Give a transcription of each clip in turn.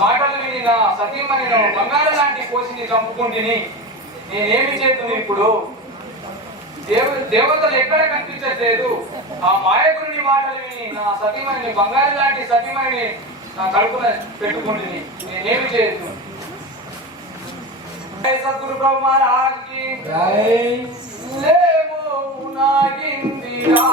మాటలు విని నా సతీమణి బంగారం లాంటి కోసిని చంపుకుంటుని నేనేమి చేతును ఇప్పుడు? దేవతలు ఎక్కడ కనిపించట్లేదు. ఆ మాయకుని మాటలు విని నా సతీమణిని బంగారం లాంటి సతీమణిని నా కడుపున పెట్టుకుంటుని నేనేమి చేయదు? సద్గురు బ్రహ్మ మహారాజ్కి లేమో నాగిందిరా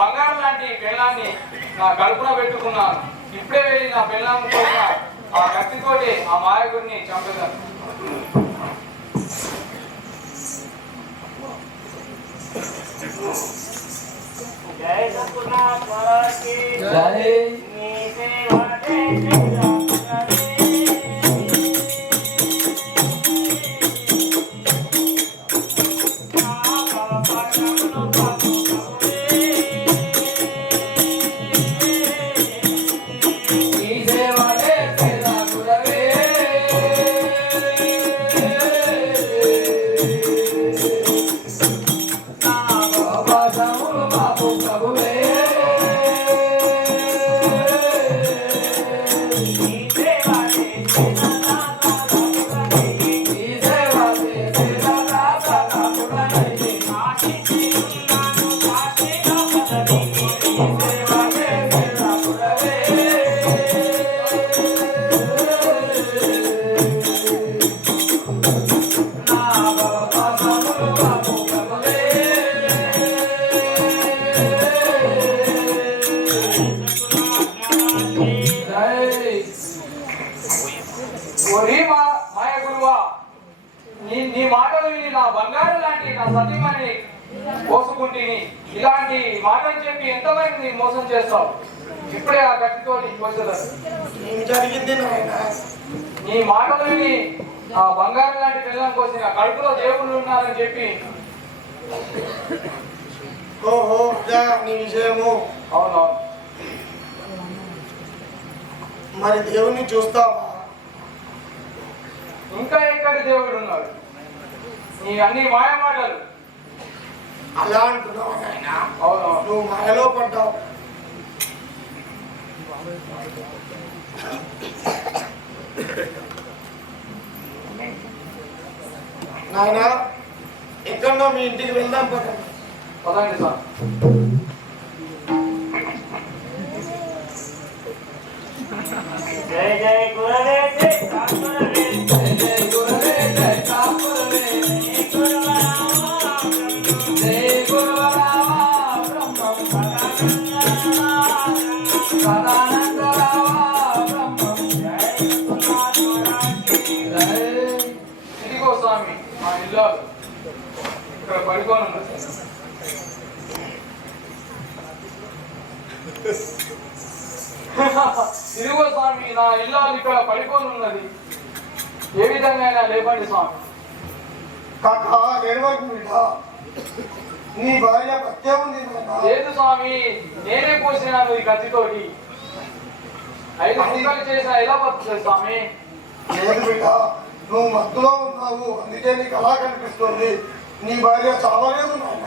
బంగారం లాంటి పెళ్ళాన్ని నా కడుపున పెట్టుకున్నాను. ఇప్పుడే వెళ్ళి నా పెళ్ళాన్ని కోసం ఆ కత్తితోటి ఆ మాయకుడిని చంపేదాను. జై సద్గురునాథ్ మహారాజ్ కి జై. నీ సేవ మాటలు విని నా బంగారు లాంటి నా సతీమణి మోసుకుంటుని ఇలాంటి మాటలు చెప్పి ఎంతమంది మోసం చేస్తావు? ఇప్పుడే ఆ గట్టితో జరిగింది నీ మాటలు విని ఆ బంగారు లాంటి పిల్లల కోసం కడుపులో దేవుళ్ళు ఉన్నారని చెప్పి. ఓహో నీ విషయము అవును. మరి దేవుణ్ణి చూస్తావా? ఇంకా ఎక్కడి దేవుడు ఉన్నాడు? నీ అన్ని మాయ మాటలు. అలా అంటున్నావు నాయనా? అవును. నువ్వు మాయలో పడ్డావు. నాయనా ఎక్కడో మీ ఇంటికి వెళ్దాం పదండి. పదండి సార్. జై జై గురవే జై కాకురవే జై జై గురవే జై కాకురవే జై గురువరామ బ్రహ్మం సదానంద రామ బ్రహ్మం. ఇదిగో స్వామి మా ఇల్లు ఇక్కడ పడుకొని ఉన్నది. ఇదిగో స్వామి నా ఇల్లు ఇక్కడ పడిపోయి ఉన్నది. ఏ విధంగా అయినా లేపండి స్వామి. కాకా ఎడవకు బిడ్డ, నీ భార్య పత్తే ఉంది. లేదు స్వామి, నేనే కోసినాను ఈ కత్తితోటి. 5 ముక్కలు చేసిన ఎలా పడుతుంది స్వామి? లేదు బిడ్డ, నువ్వు మత్తులో ఉన్నావు, అందుకే నీకు అలా కనిపిస్తుంది. నీ భార్య చావలేదు నాయన.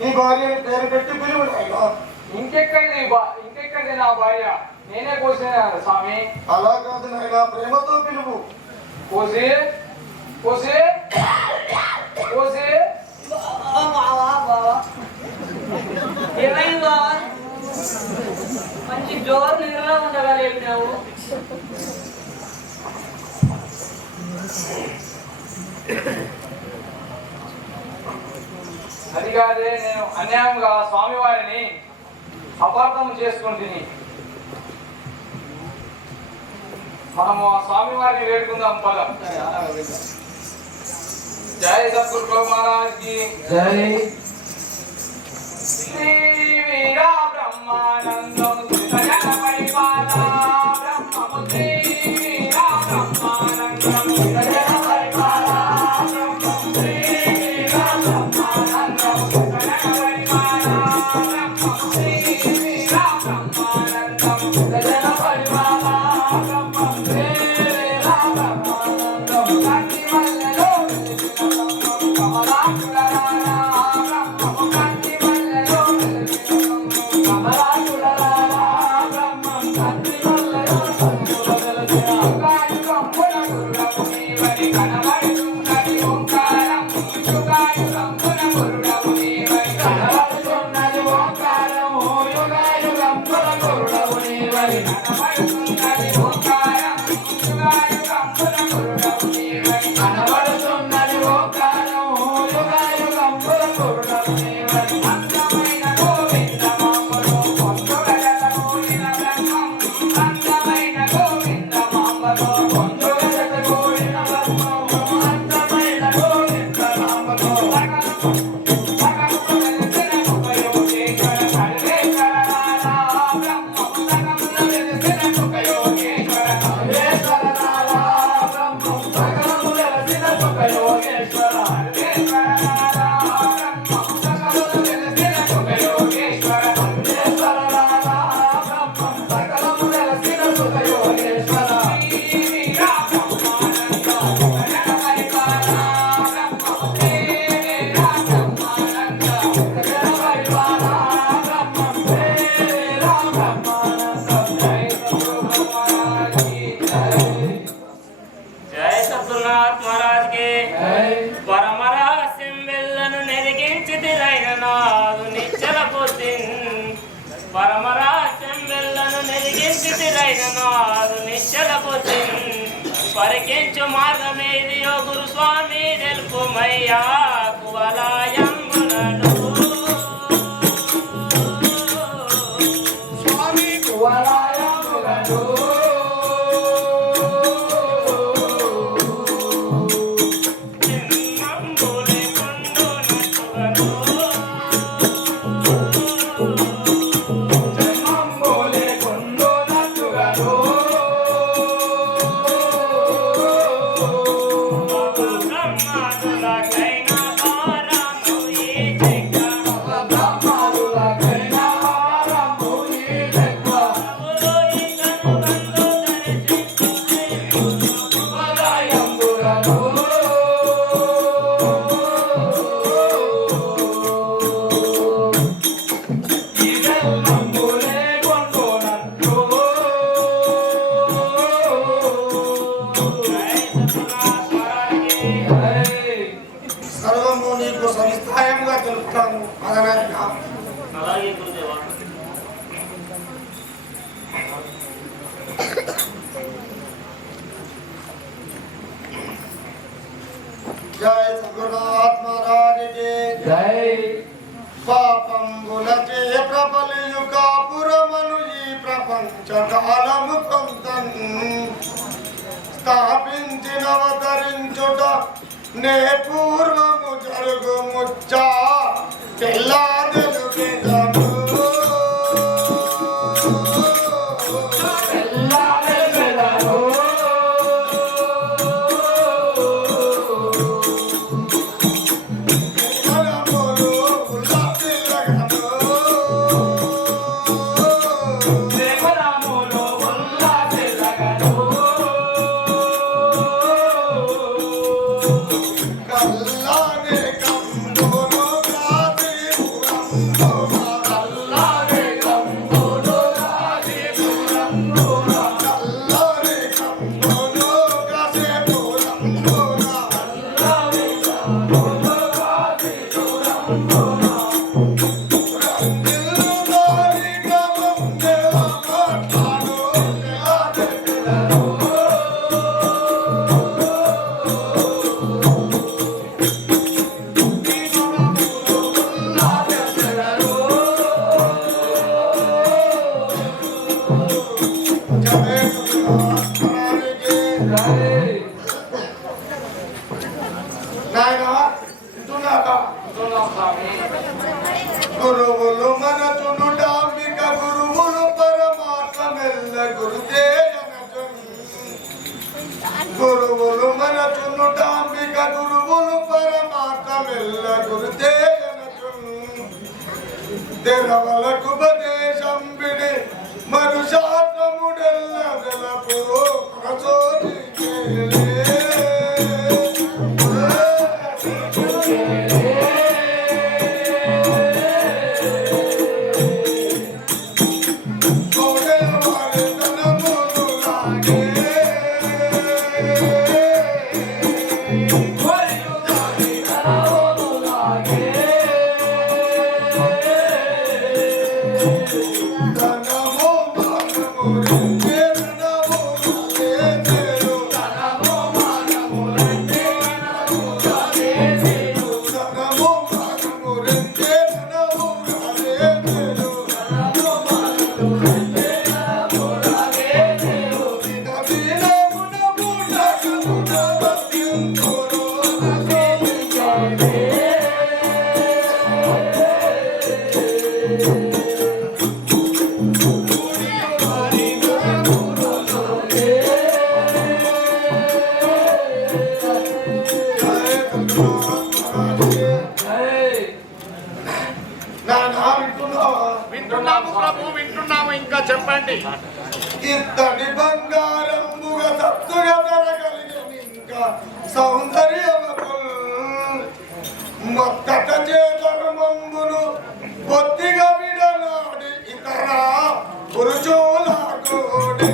నీ భార్యని పేరు పెట్టి పిలువు నాయన. ఇంకెక్కడిది నా భార్య? నేనే కోసిన స్వామి. అలా కాదు నాయన, ప్రేమతో పిలువు. కోసి కోసి కోసి ఏమైందా? మంచి జోరు నిద్రలో ఉండగలిగినావు. అది కాదే, నేను అన్యాయంగా స్వామివారిని అపార్థం చేసుకుంటుని. మనము ఆ స్వామివారిని వేడుకుందాం పద. జై సద్గురు మహారాజ్ కి జై. శ్రీ వీర బ్రహ్మానందం సుతజన పరిపాల బ్రహ్మము శ్రీ వీర బ్రహ్మానందం సుతజన పరిపాల బ్రహ్మము శ్రీ వీర బ్రహ్మానందం సుతజన పరిపాల బ్రహ్మము శ్రీ వీర బ్రహ్మానందం సుతజన పరిపాల బ్రహ్మము శ్రీ వీర బ్రహ్మానందం. కంటి మల్లెలో కమలాకులరారా బ్రహ్మము కంటి మల్లెలో కమలాకులరారా బ్రహ్మం కంటి మల్లెలో కనబడుతున్నది ఓంకారం యుగాయుగంబున గురుడవు నీవై. కనబడుతున్నది ఓంకారం యుగాయుగంబున గురుడవు నీవై. కనబడుతున్నది ఓంకారం యుగాయుగంబున గురుడవు నీవై. కనబడుతున్నది ఓంకారం యుగాయుగంబున గురుడవు నీవై. అందమైన గోవిందమాంబలో పొందుగల కూడిన బ్రహ్మం. అందమైన గోవిందమాంబలో పొందుగల కూడిన బ్రహ్మం. అందమైన గోవిందమాంబలో జై సద్గురునాథ్ మహారాజ్ కి పరమరహస్యం వెళ్ళను నెరిగించితిరైన నాదు నిశ్చల బుద్ధిన్. పరమరహస్యం వెళ్ళను నెరిగించితిరైన నాదు నిశ్చల బుద్ధిన్. పరికించు మార్గమేదియో గురుస్వామి తెలుపుమయ్యా కువలాయంబునను. స్వామి కువలాయంబునను. గురుదేవా. జయ సద్గురునాథ్ మహారాజ్ కి జై. పాపంబులచే ప్రబలియుగాపురమను ఈ ప్రపంచ కాలము కొంతన్ స్థాపించినవతరించుట నే పూర్వము జరుగు ముచ్చ తెల్లాదెలు పెదను గురువులు మన చునుడాంబిక గురువులు పరమాత్మ మెల్ల గురుదేవనచు గురువులు మన చునుడాంబిక గురువులు పరమాత్మ మెల్ల గురుదేవనచు తెరవలకు ఉపదేశం విడి మరుశాత్రముడెల్ల వెలపు ప్రచోది చెప్పండి. ఇత్తడి బంగారంబుగా సత్తుగా ధరగలిగిన ఇంకా సౌందర్యములు మొత్తట చేతరుమంబులు కొద్దిగా విడనాడి ఇతర పురుషులాగోడే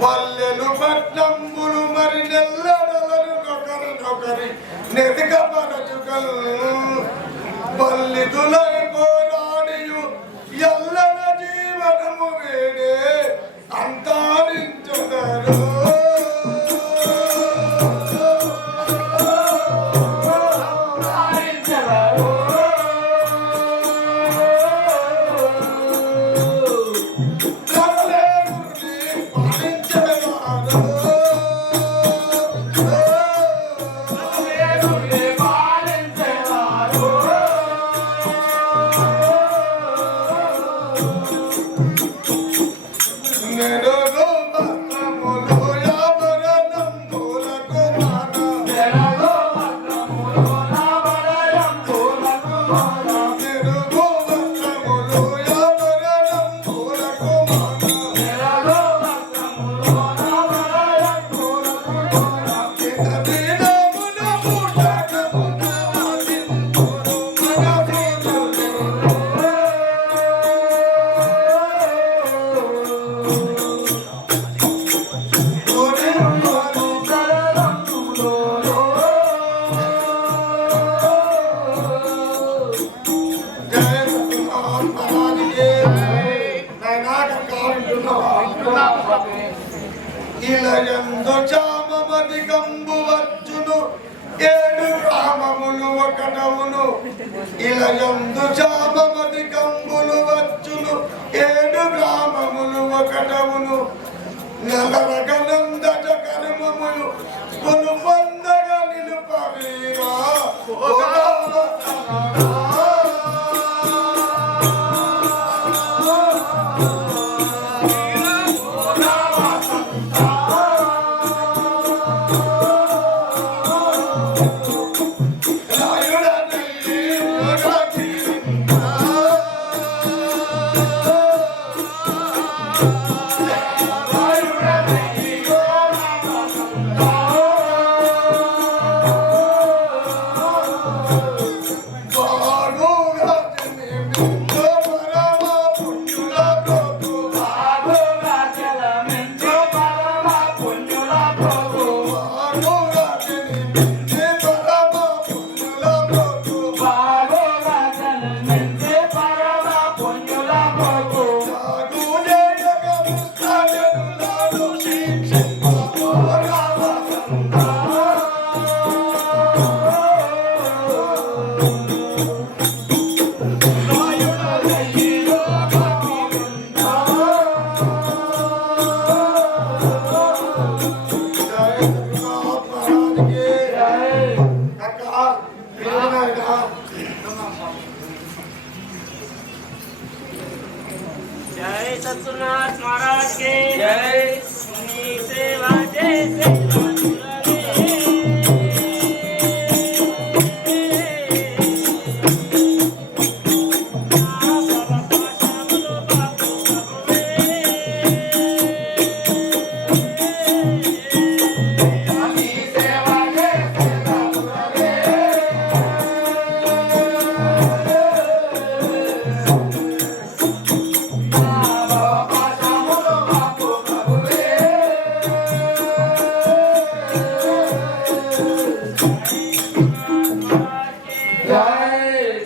పల్లెలు పట్నంబులు మరి నెల్లడలను నొకరి నెదిగపరచుకల్ పల్లిదులై పోరాడియు ఎల్లన జీవనము వేడే అంతరించుదరు ఇలయందు చామమది కంబు వచ్చును 7 గ్రామములు ఒకటవును ఇలయందు చామమది కంబులు వచ్చును 7 గ్రామములు ఒకటవును నెలరగనందట కర్మములు కొను పొందగా నిలుపవీరా जय सतगुरुनाथ महाराज के जय सेवा जय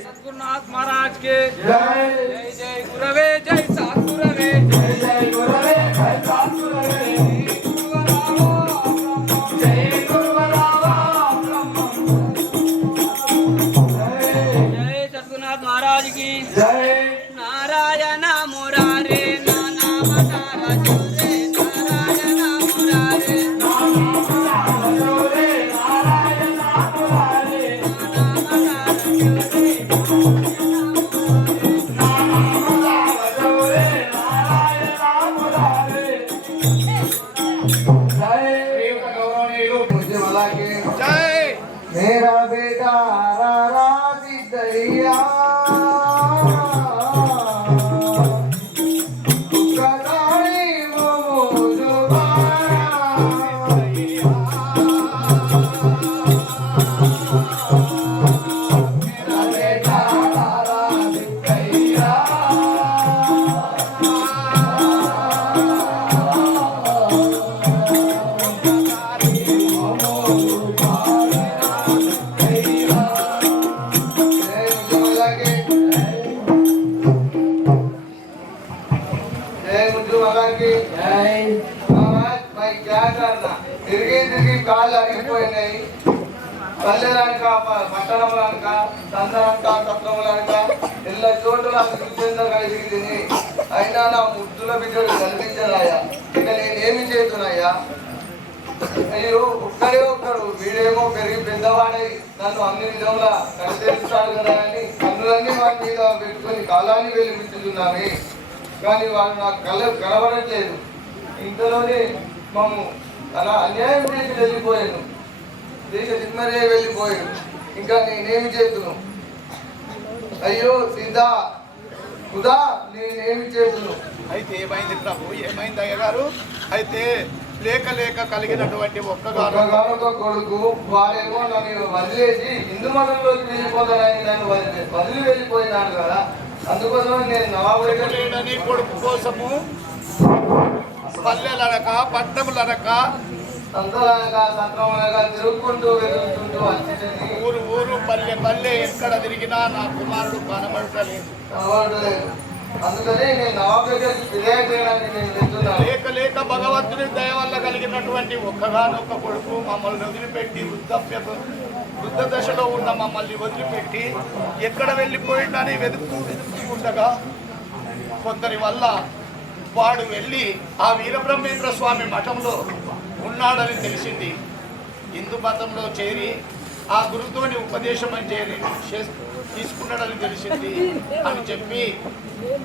सतगुरुनाथ महाराज के जय जय गुरवे जय सतगुरवे जय जय गुरवे जय सतगुरवे जय गुरुवरावा जय सतगुरुनाथ महाराज की जय नारायण मुरारे नाम तारा जोरे नारायण मुरारे मेरा बेटा रारा सिद्धैया कदाई मोमोजो मेरा बेटा रारा सिद्धैया తిరిగి కాళ్ళు అరిగిపోయినాయి పల్లెలనక పట్టణములనక సందనక సత్రములనక ఎల్ల చోట్ల కలిగి తిని అయినా నా ముద్దుల బిడ్డలు కనిపించరాయా ఇక నేనేమి చేస్తున్నాయా అయ్యో ఒక్కడు వీడేమో పెరిగి పెద్దవాడై నన్ను అన్ని విధంగా కనిపిస్తాడు కదా అని కన్నులన్నీ వాటి మీద పెట్టుకొని కాలాన్ని వెలిపించుతున్నామే కానీ వాళ్ళు నాకు కనబడట్లేదు ఇంతలోనే మమ్ము అలా అన్యాయం చేసి వెళ్ళిపోయాను దేశ దిమ్మరే వెళ్ళిపోయాను ఇంకా నేనేమి చేతును అయ్యో సీతా కుదా నేనేమి చేతును అయితే ఏమైంది ప్రభు ఏమైంది అయ్యగారు అయితే లేక లేక కలిగినటువంటి ఒక్కగానొక కొడుకు వాడేమో నన్ను వదిలేసి హిందూ మతంలోకి వెళ్ళిపోతానని నన్ను వదిలి వెళ్ళిపోయినాడు కదా అందుకోసం నేను నవాబులేడని కొడుకు కోసము పల్లెలనక పట్టములనక సంతలనగా సత్రములనగా తిరుగుకుంటూ వెతుకుంటూ వచ్చింది ఊరు ఊరు పల్లె పల్లె ఎక్కడ తిరిగినా నా కుమారుడు కనబడలేదు అందుకని నేను నవాబ్ దగ్గరికి ఫిర్యాదు చేయడానికి నేను వెళ్తున్నాను. లేక లేక భగవంతుని దయ వల్ల కలిగినటువంటి ఒక్కగానొక్క కొడుకు మమ్మల్ని వదిలిపెట్టి వృద్ధ దశలో ఉన్న మమ్మల్ని వదిలిపెట్టి ఎక్కడ వెళ్ళిపోయిందని వెతుకుతూ ఉండగా కొందరి వల్ల వాడు వెళ్ళి ఆ వీరబ్రహ్మేంద్ర స్వామి మఠంలో ఉన్నాడని తెలిసింది. హిందూ మతంలో చేరి ఆ గురుతోని ఉపదేశం తీసుకున్నాడని తెలిసింది అని చెప్పి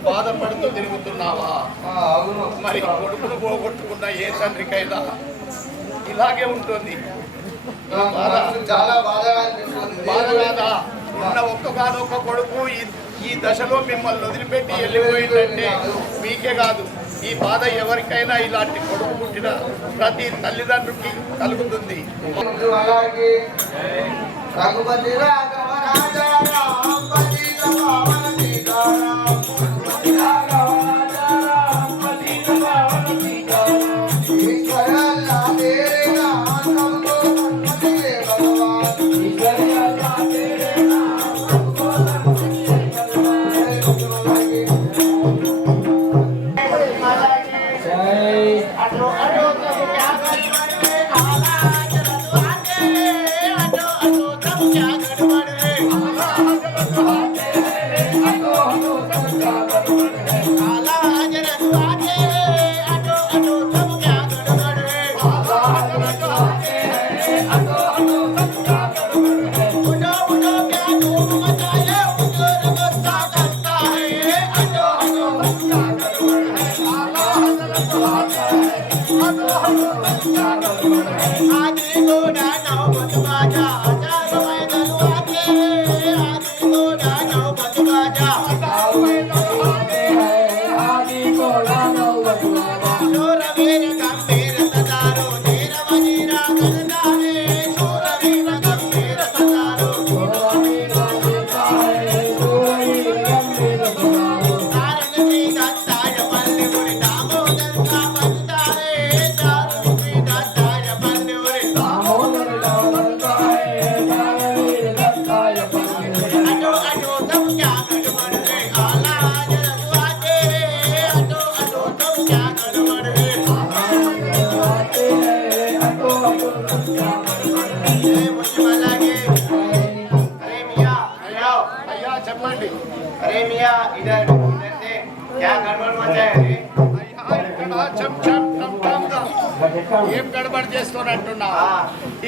బాధపడుతూ తిరుగుతున్నావా? అవును. మరి కొడుకును పోగొట్టుకున్న ఏ తండ్రికైనా ఇలాగే ఉంటుంది. చాలా బాధగా అనిపిస్తుంది. బాధ కాదా? ఉన్న ఒక్కగానొక్క కొడుకు ఈ దశలో మిమ్మల్ని వదిలిపెట్టి వెళ్ళిపోయిందంటే మీకే కాదు, ఈ బాధ ఎవరికైనా ఇలాంటి కొడుకు పుట్టిన ప్రతి తల్లిదండ్రులకి కలుగుతుంది. రఘుపతి రాఘవ రాజా రాంపతి పవన సీతారాం రాఘవ రాజా రాంపతి పవన సీతారాం ఈశ్వర అల్లా तेरे नाम हमको सन्मति दे भगवान ईश्वर अल्लाह तेरे नाम हमको सन्मति दे भगवान जय अटो अटो तब क्या गड़बड़ काला जरत आते अटो अटो तब क्या गड़बड़ काला जरत आते अटो अटो तब क्या गड़बड़ काला जरत आते अटो अटो तब क्या गड़बड़ काला जरत आते अटो अटो तब क्या गड़बड़ उठो उठो क्या धूम मचाए उजर गुस्सा करता है अटो अटो तब क्या गड़बड़ काला जरत आते अटो अटो तब क्या गड़बड़ आदि घोड़ा नौबत बाजा हजार मैं दरवाजे आदि घोड़ा नौबत बाजा हजार मैं दरवाजे आदि घोड़ा नौबत बाजा शोर वीर गंभीर सदारो धीर वजीरा गरदारे शोर वीर गंभीर सदारो शोर वीर गंभीर सदारो तारण श्री दत्ताय पल्ली मुनि दामोदर का बनता है तारण श्री दत्ताय पल्ली मुनि दामोदर का बनता है तारण श्री दत्ताय पल्ली मुनि अटो अटो तब क्या गड़बड़ है काला जरत आते अटो अटो तब क्या गड़बड़ है काला जरत आते अटो अटो तब क्या गड़बड़ है जय मुझे लगे अरे मियां आओ అయ్యా చెప్పండి. अरे मियां इधर इधर से क्या गड़बड़ मचा है रे అయ్యా ఇక్కడ చమ్ చమ్ టమ్ టమ్ గా ఏం గడబడి చేస్తున్నట్టున్నా?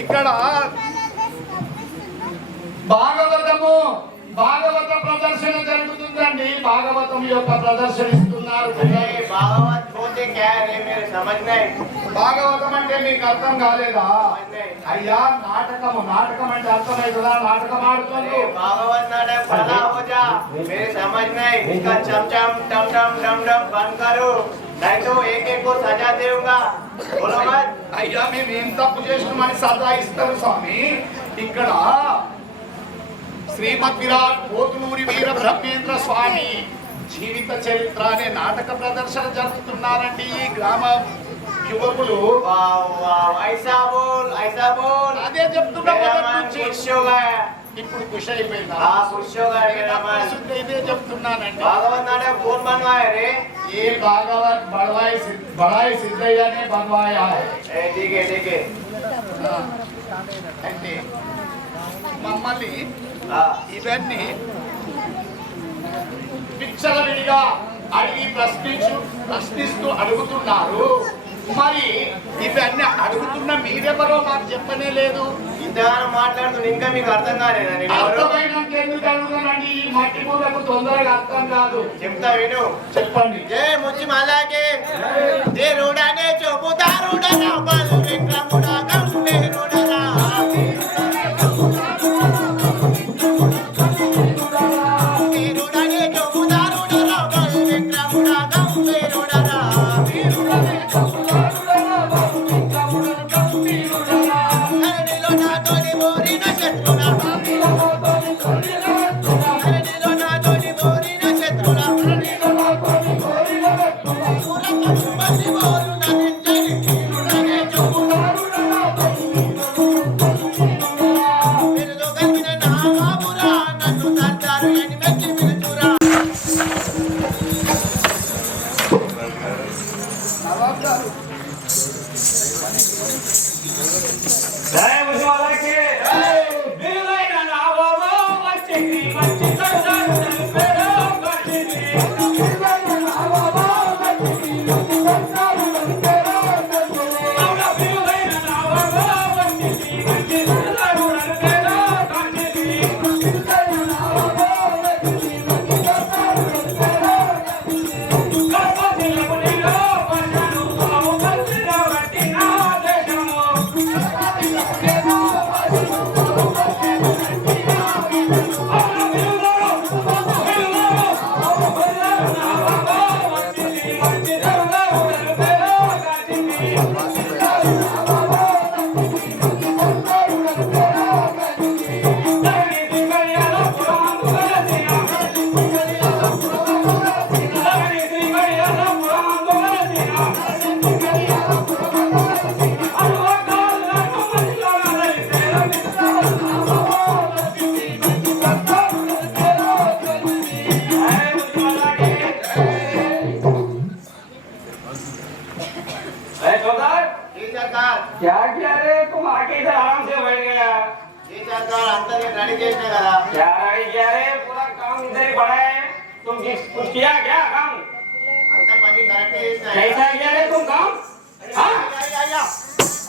ఇక్కడ భాగవత ప్రదర్శన జరుగుతుందండి. భాగవతం యొక్క ప్రదర్శన ఇస్తున్నారు. अरे भागवत बोलते क्या है रे मेरे समझ नहीं భాగవతం అంటే మీకు అర్థం కాలేదా? समझ नहीं అయ్యా నాటకం అంటే అర్థమవుతుందా? నాటకం ఆడుతుంది. अरे भागवत नाटक भला हो जा मेरे समझ नहीं इसका चमचम टम टम डम डम बंद करो नहीं तो एक एक को सजा दूंगा बोलो मत అయ్యా మేము ఏం తప్పు చేసినామని సదా ఇస్తారు స్వామి. ఇక్కడ శ్రీమద్ విరాట్ పోతులూరి వీర బ్రహ్మేంద్ర స్వామి జీవిత చరిత్ర అనే నాటక ప్రదర్శన జరుపుతున్నారండి ఈ గ్రామ యువకులు. वाह वाह ऐसा बोल అదే చెప్తున్నా मेरा మొదటి मन నుంచి. खुश हो गया ఇప్పుడు ఖుషి అయిపోయిందా? हाँ खुश हो गया मेरा मन ఇదే చెప్తున్నానండి. भागवत नाटक कौन बनवाए रे ये भागवत बड़ाई सिद्धయ్య ने बनवाया है. ठीक है అంటే మమ్మల్ని हाँ ఇవన్నీ విడిగా అడిగి ప్రశ్నిస్తూ అడుగుతున్నారు. మరి ఇవన్నీ అడుగుతున్న మీరెవరో మాకు చెప్పనే లేదు. ఇంతగానో మాట్లాడుతుంది ఇంకా మీకు అర్థం కాలేదా నేను ఎవరు? అర్థమైనాక ఎందుకు అడుగుతానండి? ఈ మట్టి పూలకు తొందరగా అర్థం కాదు. చెప్తా విను చెప్పండి. జయ ముచ్చి మాలాగే దేవుడానే చూపుతారుడనా బల్ విక్రముడా గంభీరుడనా దేవుడానే చూపుతారుడనా బల్ విక్రముడా గంభీరుడనా ధరణిలో నాతోని మోరిన శత్రుడా ధరణిలో నాతోని మోరిన శత్రుడా పూరక సుమతి మోరు था। क्या रे पूरा काम इधर ही पड़ा है। तुम कुछ किया क्या काम? अंत पनी करेक्ट है। कैसा किया रे तुम काम? हाँ या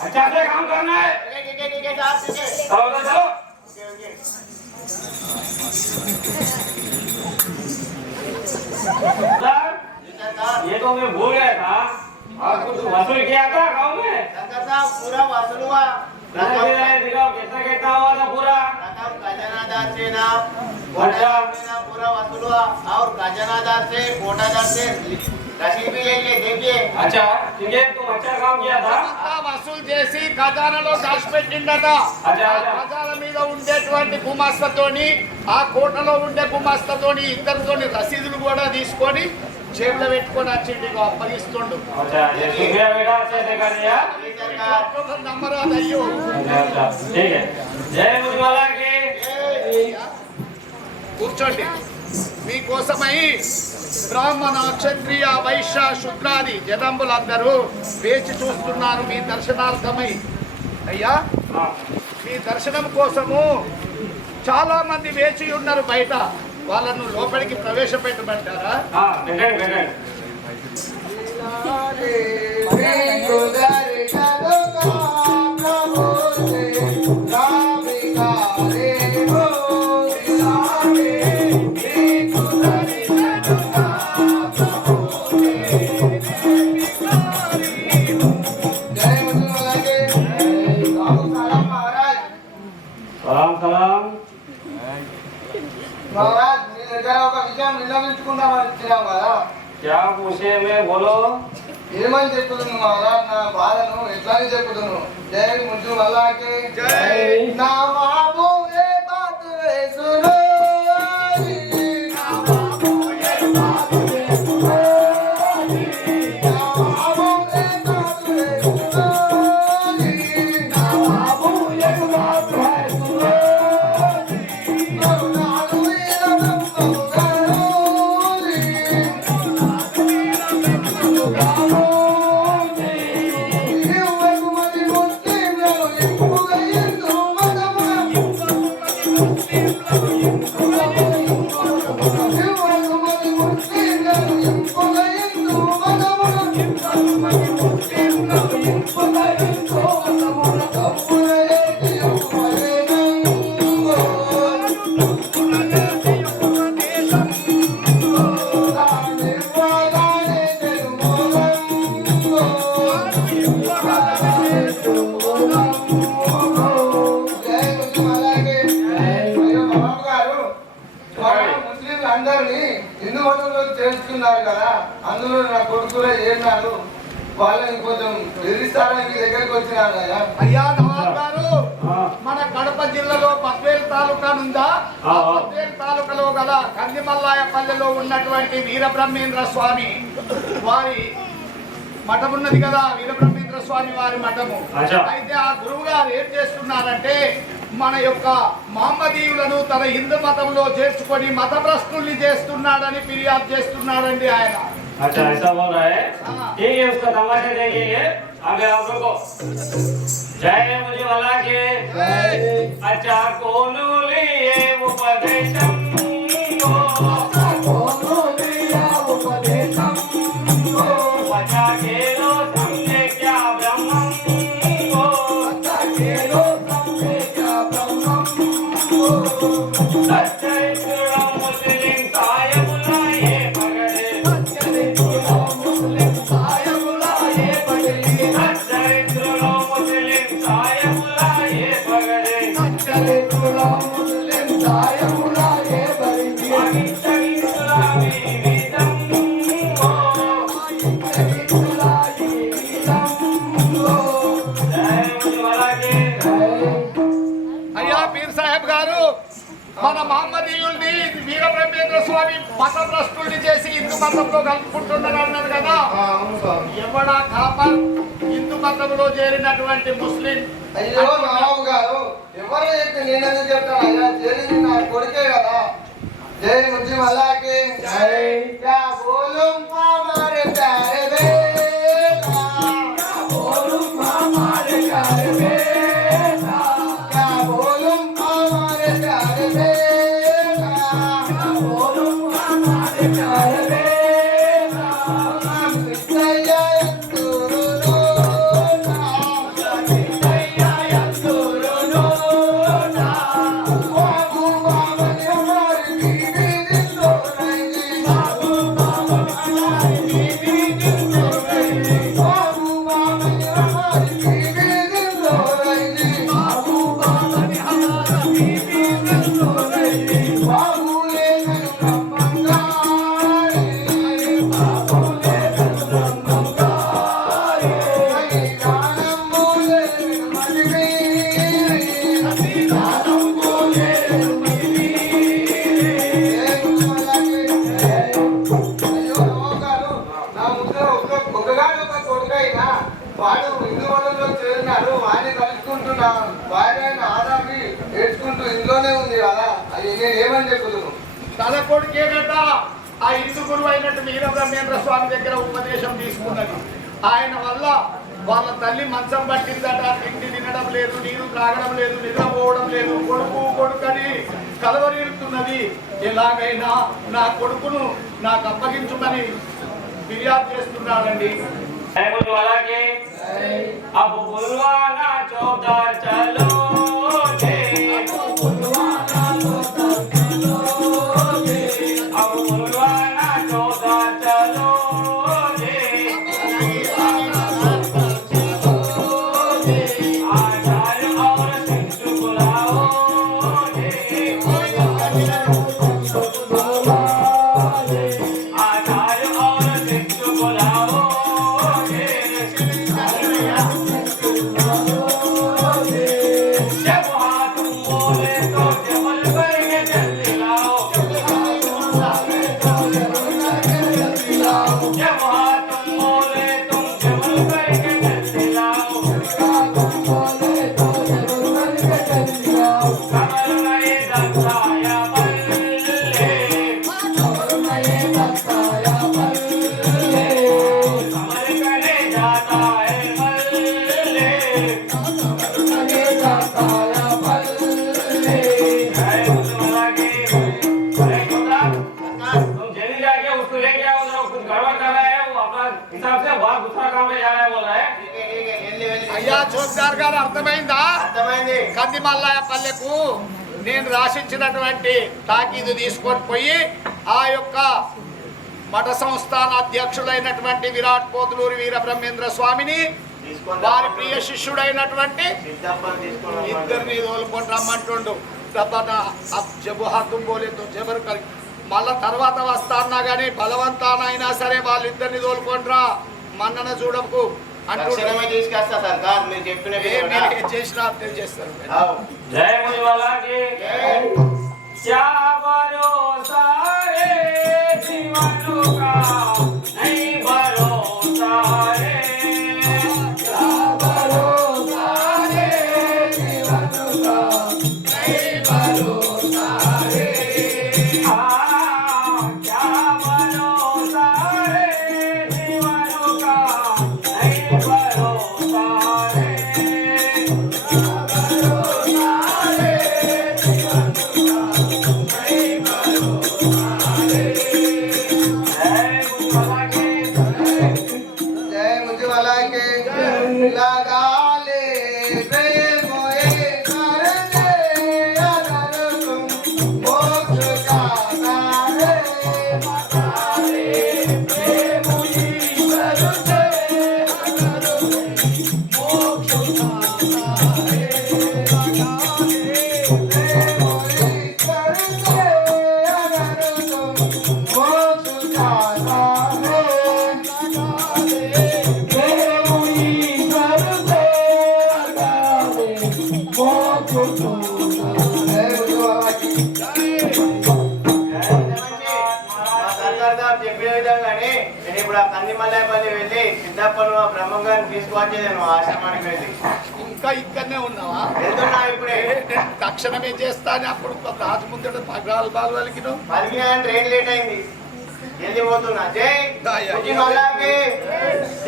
अच्छा से काम करना है। ठीक है साहब ठीक है। चलो तो चलो। ओके सर ये तो मैं भूल गया था। और कुछ वसूल किया था गाँव में? शंकर साहब पूरा वसूल हुआ। दिखाओ कितना कितना हुआ था पूरा? रकम खजानादार से ना अच्छा। पूरा वसूल हुआ और खजानादार से कोटादार से रसीद भी ले देखिए। अच्छा ठीक है तुम अच्छा काम किया था। అంతా వసూలు చేసి ఖజానాలో దాచిపెట్టిండట. అచ్చా, ఆ అచ్చా. ఖజానా మీద ఉండేటువంటి గుమాస్తతోని ఆ కోటలో ఉండే గుమాస్తతోని ఇద్దరితోని రసీదులు కూడా తీసుకొని జేబులో పెట్టుకొని వచ్చిండు అప్పగిస్తుండు. अच्छा ये शुक्रिया बेटा अच्छे से कर दिया। నమ్మరాదు అయ్యో. अच्छा ठीक है जय मुझवाला की। కూర్చోండి. మీకోసమై బ్రాహ్మణ క్షత్రియ వైశ్య శుద్రాది జనంబులందరూ వేచి చూస్తున్నారు మీ దర్శనార్థమై. అయ్యా हाँ మీ దర్శనం కోసము చాలా మంది వేచి ఉన్నారు బయట. వాళ్ళను లోపలికి ప్రవేశపెట్టమంటారా? हाँ बैठे सलाम सलाम। महाराज మీ దగ్గర ఒక విషయం విన్నవించుకుందామని వచ్చినాం కదా. क्या पूछे मैं बोलो। ఏమని చెప్పుతున్నాను మహారాజ్, నా బాధను ఎట్లని చెప్పుతున్నాను. జై ముందు మల్లాకి జై. నా బాబు ఏ బాత్ సునో నా బాబు ఏ బాత్ సునో నా బాబు ఏ బాత్ సునో నా బాబు ఏ బాత్ సునో నాడు ఇలా అందరినీ హిందూ మతంలో చేస్తున్నారు కదా, అందులో నా కొడుకులు ఏన్నారు, వాళ్ళని కొంచెం బెదిరిస్తారని మీ దగ్గరికి వచ్చినారు కదా. అయ్యా నవాబ్ గారు, మన కడప జిల్లాలో పద్వేలు తాలూకా ఉందా? ఆ పద్వేలు తాలూకాలో గల కందిమల్లాయపల్లెలో ఉన్నటువంటి వీరబ్రహ్మేంద్ర స్వామి వారి మఠం ఉన్నది కదా, వీరబ్రహ్మేంద్ర స్వామి వారి మఠము. అయితే ఆ గురువు గారు ఏం చేస్తున్నారంటే మన యొక్క మహమ్మదీయులను తన హిందూ మతంలో చేర్చుకొని మతభ్రష్టుల్ని చేస్తున్నాడని ఫిర్యాదు చేస్తున్నాడండి ఆయన. अच्छा ऐसा बोल रहा है। ठीक है उसका तमाशा देखेंगे। आगे आप लोगों जय मुझे वाला के अच्छा कोनो लिए उपदेशम कोनो लिया उपदेशम बचा के लो समझे क्या ब्रह्मम बचा के लो समझे क्या ब्रह्मम सच्चे मुस्लिम साय बुलाए అయ్యా పీర్ సాహెబ్ గారు, మన మహమ్మదీయుల్ని వీరబ్రహ్మేంద్ర స్వామి మతభ్రష్టుల్ని చేసి హిందూ మతంలో కలుపుకుంటున్నారు అన్నారు కదా. ఎవడా కాపర్ హిందూ మతంలో చేరినటువంటి ముస్లిం? అయ్యో నవాబు గారు, ఎవరు చెప్పి నేనెందుకు చెప్తాను అయ్యా, చేరింది నా కొడుకే కదా. జై ముస్లిం అల్లాహకి జై. क्या बोलूं हमारे प्यारे बेटा, क्या बोलूं हमारे प्यारे बेटा, क्या बोलूं हमारे प्यारे बेटा. నేనేమని చెప్పుదును? తన కొడుకేనట ఆ ఇంటి గురువు అయినట్టు వీర బ్రహ్మేంద్ర స్వామి దగ్గర ఉపదేశం తీసుకున్నది. ఆయన వల్ల వాళ్ళ తల్లి మంచం పట్టిందట, తిండి తినడం లేదు, నీరు త్రాగడం లేదు, నిద్రపోవడం లేదు, కొడుకని కలవరీరుతున్నది. ఎలాగైనా నా కొడుకును నాకు అప్పగించుమని ఫిర్యాదు చేస్తున్నాడండి. అలాగే अब बुलवाना चौदार चलो अब बुलवाना चौदार चलो आचार्य और शिष्य बुलाओ आचार्य और शिष्य बुलाओ जब हाथ बोले तो जबल करके जल्दी लाओ जब हाथ बोले तुम जबल करके जल्दी लाओ कमर में दस्ताया बल्ले कमर गले जाता है मल्ले तुम जल्दी जाके उसको लेके आओ जरा कुछ गड़बड़ कर रहा है वो अपना हिसाब से बहुत दूसरा काम में जा रहा है बोल रहा है అయ్యా చోక్దార్ గారు అర్థమైందా? అర్థమైంది. కందిమల్లయ్య పల్లెకు నేను రాసించినటువంటి తాకీదు తీసుకొని పోయి ఆ యొక్క మఠ సంస్థాన అధ్యక్షుడైనటువంటి విరాట్ పోతులూరి వీర బ్రహ్మేంద్ర స్వామిని వారి ప్రియ శిష్యుడైనటువంటి ఇద్దరిని తోలుకొని రమ్మంటుండు. జబు హాతుం బోలేతో జబరు కలి మళ్ళా తర్వాత వస్తా అన్నా కానీ బలవంతానైనా సరే వాళ్ళిద్దరిని తోలుకొనిరా మన్నన చూడకు తక్షణమే తీసుకొస్తా సర్కార్ మీరు చెప్పిన విధంగా. చేసినా తెలియజేస్తారు. అవు. जय मुझवाला की क्या भरोसा रे जीवनों का नहीं भरोसा रे क्या भरोसा रे जीवनों का नहीं भरोसा रे क्या भरोसा रे जीवनों का नहीं भरोसा रे जय मुझवाला के लगा ले प्रेम कर दे अगर तुम मोक्ष का नारे बता रे प्रेम ईश्वर से अगर तुम मोक्ष का नारे बता रे प्रेम कर दे अगर तुम मोक्ष का नारे చెప్పిన విధంగానే నేను ఇప్పుడు ఆ కందిమల్లాయపల్లి వెళ్ళి సిద్ధప్పను ఆ బ్రహ్మంగారిని తీసుకొచ్చి నేను ఆశ్రమానికి వెళ్ళి ఇంకా ఇక్కడనే ఉన్నావా? వెళ్తున్నా ఇప్పుడే. నేను తక్షణమే చేస్తా అని అప్పుడు రాజు ముందట పగ్రాలు బాలు వలికిను. పలికిన ట్రైన్ లేట్ అయింది వెళ్ళిపోతున్నా. జై ముజిమల్లాకి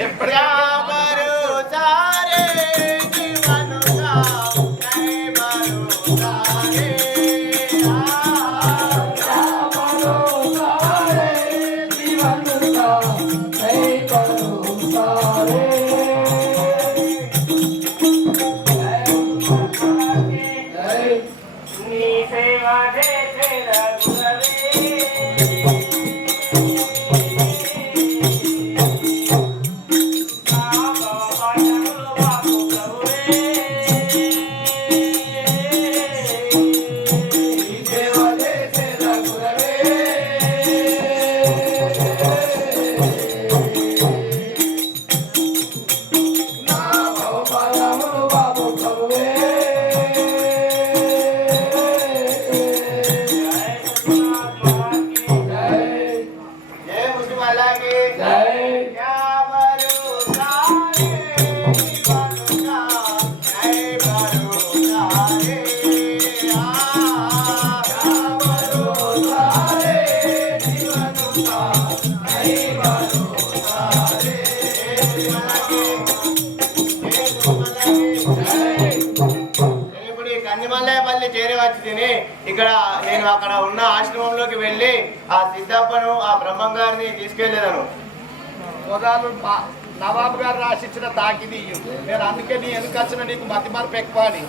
ఎప్పుడు क्या भरोसा रे जीवनों का नहीं भरोसा रे क्या भरोसा रे जीवनों का नहीं भरोसा रे नी सेवा दे तेरा गुरवे बाबा बाबा बाबू प्रभुवे ఇక్కడ నేను అక్కడ ఉన్న ఆశ్రమంలోకి వెళ్ళి ఆ సిద్ధప్పను ఆ బ్రహ్మం గారిని తీసుకెళ్లేదను. మొదలు నవాబు గారు రాసిచ్చిన తాకిది నేను అందుకే నీ ఎందుకు వచ్చిన నీకు మతి మార్పు ఎక్కువ అని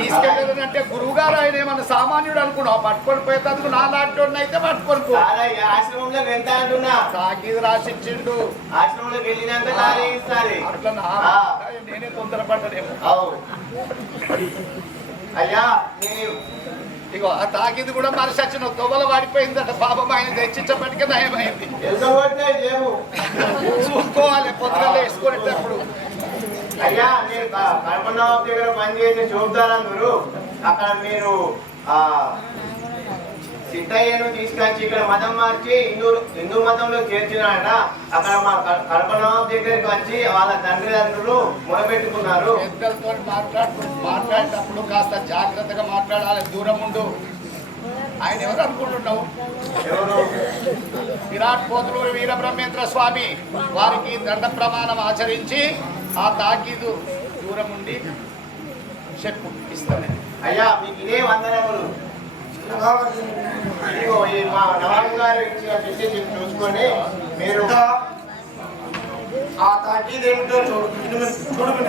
తీసుకెళ్ళలేదంటే గురువు గారు ఆయన ఏమన్నా సామాన్యుడు అనుకున్నావు పట్టుకొని పోయేందుకు నా లాంటి అయితే పట్టుకొని పో. ఆశ్రమంలో వెళ్తా అంటున్నా తాకిది రాసిచ్చిండు ఆశ్రమంలోకి వెళ్ళినాక అట్లా నేనే తొందరపడ్డదేమో. అయ్యా నేను ఇగో ఆ తాకిది కూడా మనిషి వచ్చిన తొవ్వలు వాడిపోయిందట పాపం ఆయన తెచ్చిచ్చప్పటికే నయమైంది. చూసుకోవాలి పొద్దుగా వేసుకునేటప్పుడు. అయ్యా నేను కడపనవాబు దగ్గర పనిచేసి చూపుతారందరూ అక్కడ మీరు సిద్ధయ్యను తీసుకొచ్చి ఇక్కడ మతం మార్చి హిందూ మతంలో చేర్చినాడ. అక్కడ మా కడపనవాబు దగ్గరికి వచ్చి వాళ్ళ తండ్రిదండ్రులు మొదలుపెట్టుకున్నారు. పెద్దలతో మాట్లాడేటప్పుడు కాస్త జాగ్రత్తగా మాట్లాడాలి, దూరం ఉండు. ఆయన ఎవరు అనుకుంటున్నావు? ఎవరు? విరాట్ పోతులూరి వీరబ్రహ్మేంద్ర స్వామి వారికి దండ ప్రమాణం ఆచరించి ఆ తాకీదు దూరం ఉండి చెప్పు ఇస్తాను. అయ్యా మీకు ఇదే వందనములు. ఇదిగో ఈ మా నవాబు గారు ఇచ్చిన చిట్టి చూసుకొని మీరు ఆ తాకీదు ఏమిటో చూడండి.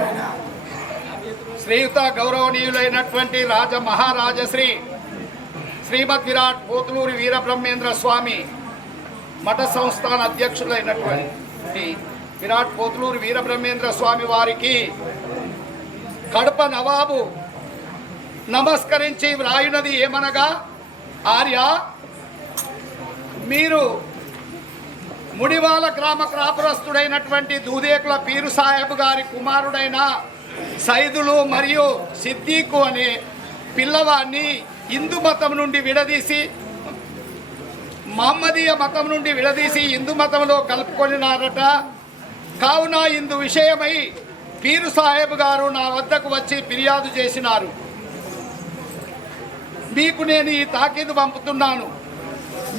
శ్రీయుత గౌరవనీయులైనటువంటి రాజ మహారాజశ్రీ శ్రీమద్ విరాట్ పోతులూరి వీరబ్రహ్మేంద్ర స్వామి మఠ సంస్థాన అధ్యక్షులైనటువంటి విరాట్ పోతులూరి వీరబ్రహ్మేంద్ర స్వామి వారికి కడప నవాబు నమస్కరించి వ్రాయునది ఏమనగా, ఆర్య మీరు ముడివాల గ్రామ క్రాపురస్తుడైనటువంటి దూదేకుల పీరు సాహెబ్ గారి కుమారుడైన సైదులు మరియు సిద్దీకు అనే పిల్లవాడిని హిందూ మతం నుండి విడదీసి మహమ్మదీయ మతం నుండి విడదీసి హిందూ మతంలో కలుపుకొనినారట. కావున ఇందు విషయమై పీరు సాహెబ్ గారు నా వద్దకు వచ్చి ఫిర్యాదు చేసినారు. మీకు నేను ఈ తాకీదు పంపుతున్నాను.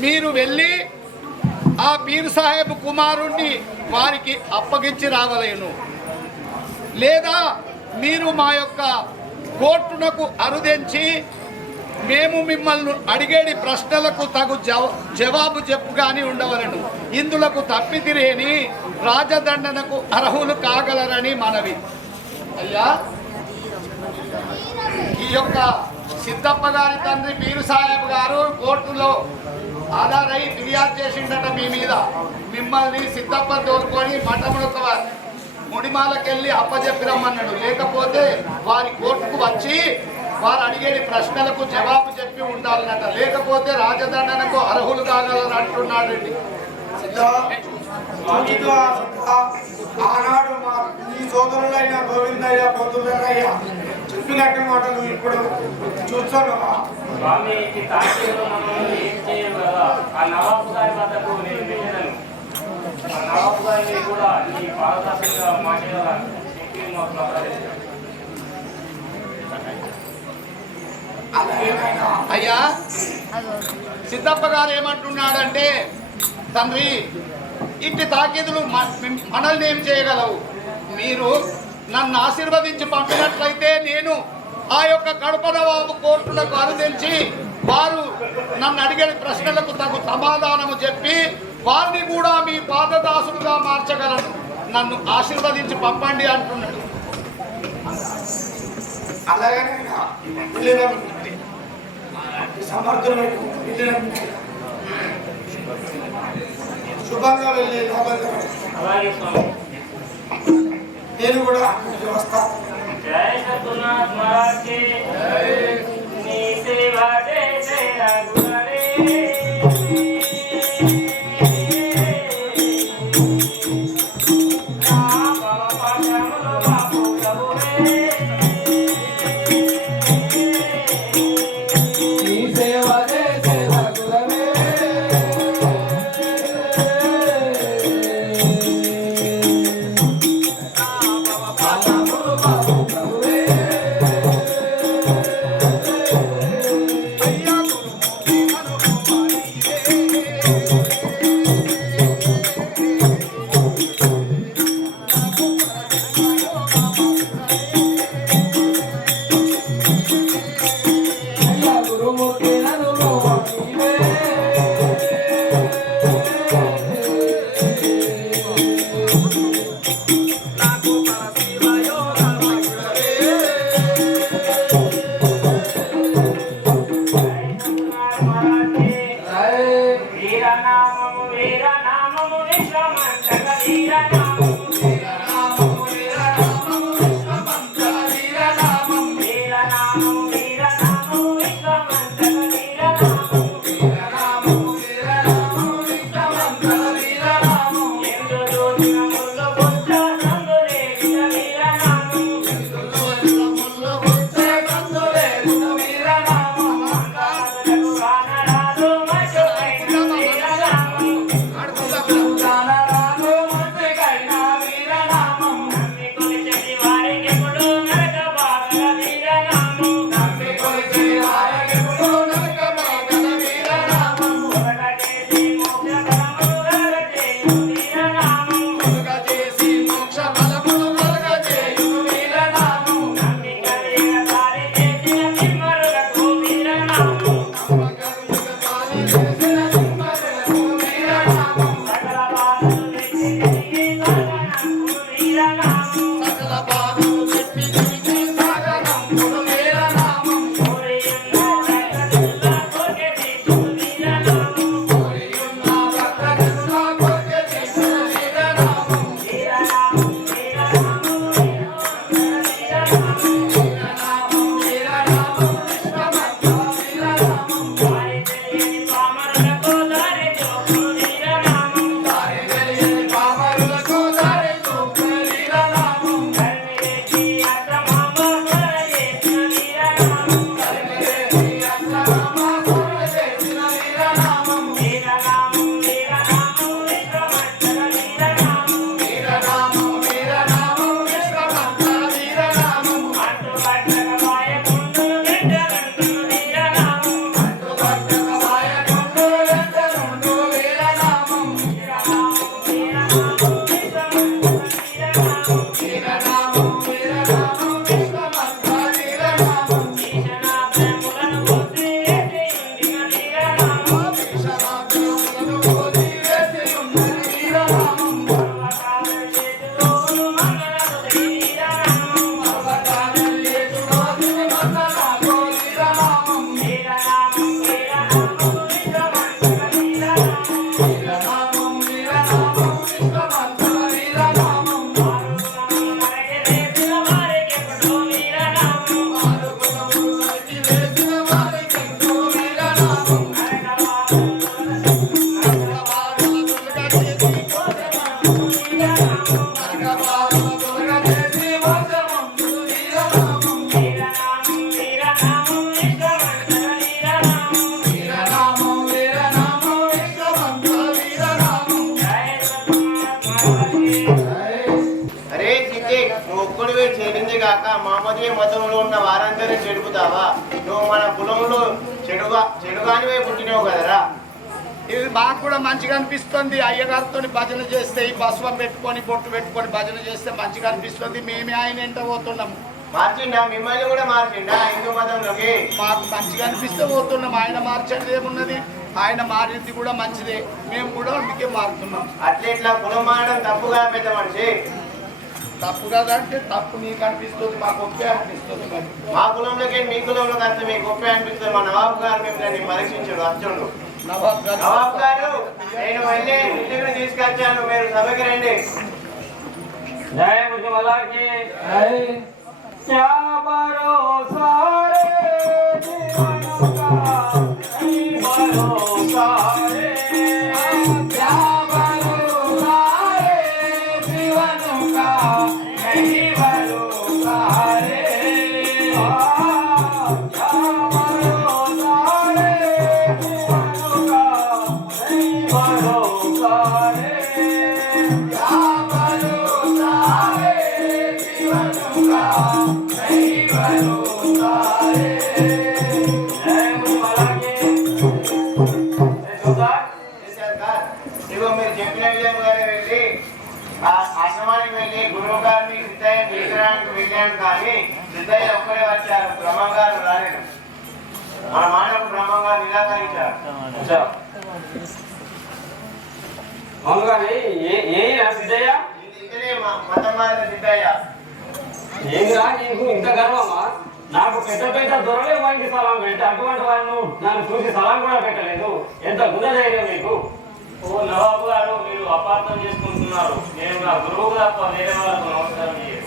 మీరు వెళ్ళి ఆ పీరు సాహెబ్ కుమారుణ్ణి వారికి అప్పగించి రావలేను, లేదా మీరు మా యొక్క కోర్టునకు అరుదెంచి మేము మిమ్మల్ని అడిగేడి ప్రశ్నలకు తగు జవాబు చెప్పుగాని ఉండవలను. ఇందులకు తప్పితిరేని రాజదండనకు అర్హులు కాగలరని మనవి. అయ్యా, ఈ యొక్క సిద్ధప్ప గారి తండ్రి పీరు సాహెబ్ గారు కోర్టులో ఆధారై ఫిర్యాదు చేసిండట మీ మీద. మిమ్మల్ని సిద్ధప్ప తోడుకొని మఠములకు ముడిమాలకెళ్ళి అప్పచెప్పిరమ్మన్నాడు. లేకపోతే వారి కోర్టుకు వచ్చి వారు అడిగేది ప్రశ్నలకు జవాబు చెప్పి ఉండాలన్నట, లేకపోతే రాజదండనకు అర్హులు కాగలరు అంటున్నాడండి. ఆనాడు మా ఈ సోదరులైన గోవిందయ్య పొద్దులయ్య చెప్పినట్టు మాటలు ఇప్పుడు చూస్తున్నావా? స్వామి ఈ తాకీదులో మనం ఏం చేయము కదా. ఆ నవాబు గారి వద్దకు నేను వెళ్ళినాను. ఆ నవాబు గారిని కూడా ఈ పారదర్శకంగా మాట్లాడాల శక్తి మాట్లాడాలి. అయ్యా, సిద్ధప్ప గారు ఏమంటున్నాడంటే, తండ్రి ఇట్టి తాకీదులు మనల్ని ఏం చేయగలవు? మీరు నన్ను ఆశీర్వదించి పంపినట్లయితే నేను ఆ యొక్క కడప నవాబు కోర్టులకు అరుదించి వారు నన్ను అడిగే ప్రశ్నలకు తగు సమాధానము చెప్పి వారిని కూడా మీ పాదదాసులుగా మార్చగలను. నన్ను ఆశీర్వదించి పంపండి అంటున్నాడు. అలాగనే శుభంగా వెళ్ళి అలాగే స్వామి, నేను కూడా వస్తాను. జై సత్యనాథ్ మహారాజ్ కి నీ సేవ జయ రఘువరే. అయ్యా గురు महाराज की वीरनामम वीरनामम विश्वमंतक वीरनामम वीरनामम वीरनामम विश्वमंतक वीरनामम वीरनामम वीरनामम विश्वमंतक वीरनामम वीरनामम वीरनामम विश्वमंतक वीरनामम इंदु जोतिन मुल्ल बुच्च संदुरे वीरनामम इंदु जोतिन मुल्ल बुच्च संदुरे वीरनामम अंगारु गानराजु मचुकैन वीरनामम गानराजु मचुकैन वीरनामम नम्मी కొలిచెడి వారికి ఎప్పుడు నరక బాధల వీరనామం నమ్మి కొలిచెడి వారికి ఎప్పుడు నరక బాధల వీరనామం ఒకటేసి మోక్ష ఫలములు కలగజేయు వీరనామం ఒకటేసి మోక్ష ఫలములు కలగజేయు వీరనామం నమ్మి కలిగిన దారి చేసిన తిమ్మరులకు వీరనామం నమ్మకముగా దారి చేసిన తిమ్మరులకు వీరనామం సకల బాధలు తెచ్చి తిరిగి సాగనంపు వీరనామం సకల బాధలు తెచ్చి తిరిగి సాగనంపు వీరనామం కోరియున్న భక్తుల కోరిక తీర్చు వీరనామం కోరియున్న భక్తుల కోరిక తీర్చు వీరనామం వీరనామం వీరనామం వీరనామం వీరనామం విశ్వమంత వీరనామం వారి తెలియని పామరులకు దారి చూపు వీరనామం వారి తెలియని పామరులకు దారి చూపు వీరనామం కర్మిరెడ్డి అత్తమామ కొరచేసిన వీరనామం కర్మిరెడ్డి అత్తమామ కొరచేసిన వీరనామం వీరనామం వీరనామం విశ్వమంత వీరనామం వీరనామం వీరనామం విశ్వమంత వీరనామం అట్టుబట్టక వాయకుండును వెంటనుండు వీరనామం అట్టుబట్టక వాయకుండును వెంటనుండు వీరనామం వీరనామం వీరనామం విశ్వమంత వీరనామం వీరనామం వీరనామం విశ్వమంత వీరనామం ఈశనాభ్రములను పోసి వేసియుండిన వీరనామం ఈశనాభ్రములను పోసి వేసియుండిన వీరనామం పర్వతాలు చేతులోను మంగళము వీరనామం పర్వతాలు చేతులోను మంగళము వీరనామం వీరనామం వీరనామం విశ్వమంత వీరనామం వీరనామం వీరనామం విశ్వమంత వీరనామం ఆరుగుణములు నరకి వేసిన వారికెప్పుడు వీరనామం ఆరుగుణములు నరకి వేసిన వారికెప్పుడు వీరనామం నరకబాధల తొలగచేసి మోక్షమందు వీరనామం నరకబాధల తొలగచేసి మోక్షమందు వీరనామం వీరనామం వీరనామం విశ్వమంత వీరనామం వీరనామం వీరనామం విశ్వమంత వీరనామం జయ సద్గురునాథ మహారాజ్ की అరే చిట్టి నువ్వు ఒక్కడివే చెడింది కాక మహమ్మదీయ మతంలో ఉన్న వారందరినీ చెడుపుతావా? నువ్వు మన కులంలో చెడుగానివే పుట్టినావు కదరా. ఇది మాకు కూడా మంచిగా అనిపిస్తుంది. అయ్యగారితో భజన చేస్తే ఈ బస్వం పెట్టుకొని బొట్టు పెట్టుకొని భజన చేస్తే మంచిగా అనిపిస్తుంది. మేమే ఆయన ఎంట పోతున్నాము. మార్చిండా? మిమ్మల్ని కూడా మార్చిండా హిందూ మతంలోకి? మాకు మంచిగా అనిపిస్తే పోతున్నాం. ఆయన మార్చేది ఏమున్నది? ఆయన మారింది కూడా మంచిదే. మేము కూడా అందుకే మారుతున్నాం. అట్లా ఇట్లా కులం మారడం తప్పుగా పెద్ద మనిషి. తప్పు కదంటే తప్పు నీకు అనిపిస్తుంది, మాకు ఒప్పే అనిపిస్తుంది. మరి మా కులంలోకి మీ కులంలోకి వస్తే మీకు గొప్ప అనిపిస్తుంది. మా నవాబు గారు మిమ్మల్ని పరీక్షించాడు. అర్జునుడు నవాబ్ గారు నవాబు గారు నేను వెళ్ళి ఇంటికి తీసుకొచ్చాను, మీరు సభకి రండి. जय मुझमला की जय। क्या भरोसा रे जीवनों का, नहीं भरोसा रे। क्या भरोसा रे जीवनों का, नहीं भरोसा रे। क्या भरोसा रे जीवनों का, नहीं भरोसा रे। क्या भरोसा रे जीवनों का, नहीं भरोसा रे। जय मुझमला की ఇదిగో మీరు చెప్పిన విధంగా వెళ్ళి ఆ ఆశ్రమానికి వెళ్ళి గురువు గారిని సిద్ధయ్య తీసుకురావడానికి వెళ్ళాను, కానీ సిద్ధయ్య ఒక్కడే వచ్చారు, బ్రహ్మంగారు రాలేదు. మన మాటకు బ్రహ్మంగారు నిరాకరించారు. अच्छा అవునుగాని ఏనా సిద్ధయ్య? ఇతనే మతం మారిన సిద్ధయ్య. ఏంరా నీకు ఇంత గర్వమా? నాకు పెద్ద పెద్ద దొరలే వానికి సలాం పెట్టి అటువంటి వాళ్ళు నన్ను చూసి సలాం కూడా పెట్టలేదు. ఎంత గుండె ధైర్యం మీకు? ఓ నవాబు గారు, మీరు అపార్థం చేసుకుంటున్నారు. నేను నా గురువుకు తప్ప వేరే వాళ్ళకు నమస్కారం చేయను.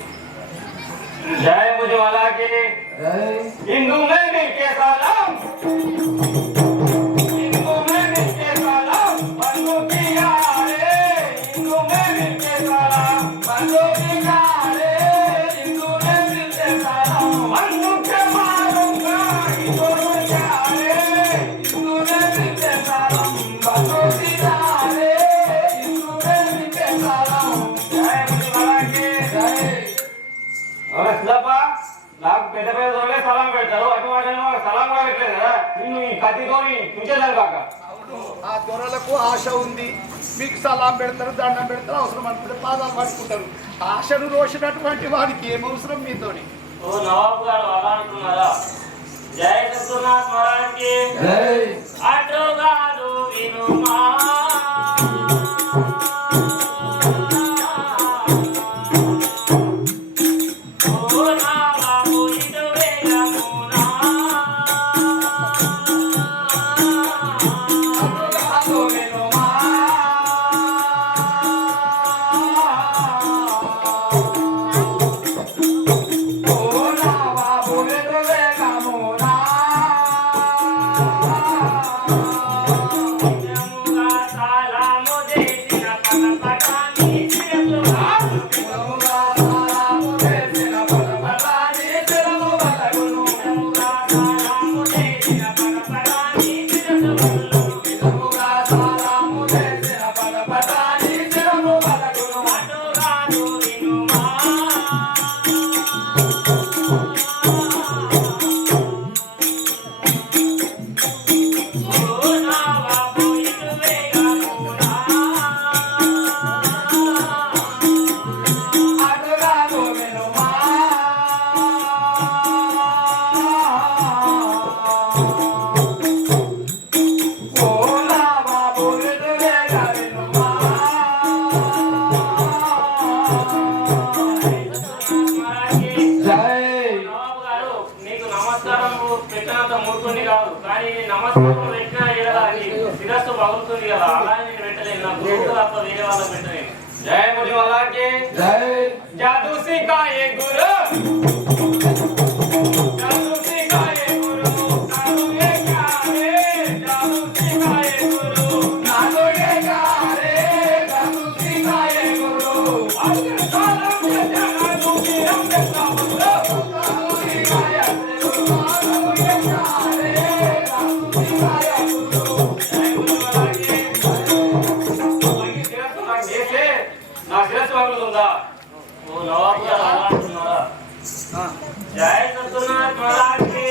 जय मुझे वाला के हिंदू में मिलके सलाम, हिंदू में मिलके सलाम, बंदो की यारे, हिंदू में मिलके सलाम, बंदो की यारे, हिंदू में मिलके सलाम, बंदो के मारूंगा हिंदू में यारे, हिंदू में मिलके सलाम, बंदो की यारे, हिंदू में मिलके सलाम। जय मुझे वाला के जय। నాకు పెద్ద పెద్ద దొరలే సలాం పెడతారు, అటువంటి సలాం కూడా పెట్టలేదు కదా. నిన్ను ఈ కత్తితోని చూసేదాన్ని కాక. ఆ దొరలకు ఆశ ఉంది, మీకు సలాం పెడతారు, దండం పెడతారు, అవసరం అనుకుంటే పాదాలు పట్టుకుంటారు. ఆశను రోసినటువంటి వాడికి ఏం అవసరం మీతోని? ఓ నవాబు గారు అలా అంటున్నారా? జై సత్యనాథ్ మహారాజ్కి అటు కాదు వినుమా. మూర్ఖుని కాదు, కానీ నమస్కారం పెట్టినా శిరస్సు పగులుతుంది కదా, అలా నేను పెట్టలేను. నా గురువుకు తప్ప వేరే వాళ్ళకి పెట్టలేను. जय मुझे वाला के जय। जादू सिखाए गुरु, जादू सिखाए गुरु, नादू ये क्या रे, जादू सिखाए गुरु, नादू ये क्या रे, जादू सिखाए गुरु, अगर साला के जादू की हम कैसा बोलो, जादू सिखाए गुरु, नादू ये क्या रे, जादू सिखाए गुरु। जय मुझे वाला के నా శిరస్సు పగులుతుందా? ఓ నవాబు గారు అలా అంటున్నారా? జై సత్యనాథ్ మహారాజ్కి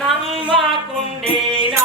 నమ్మకుండేనా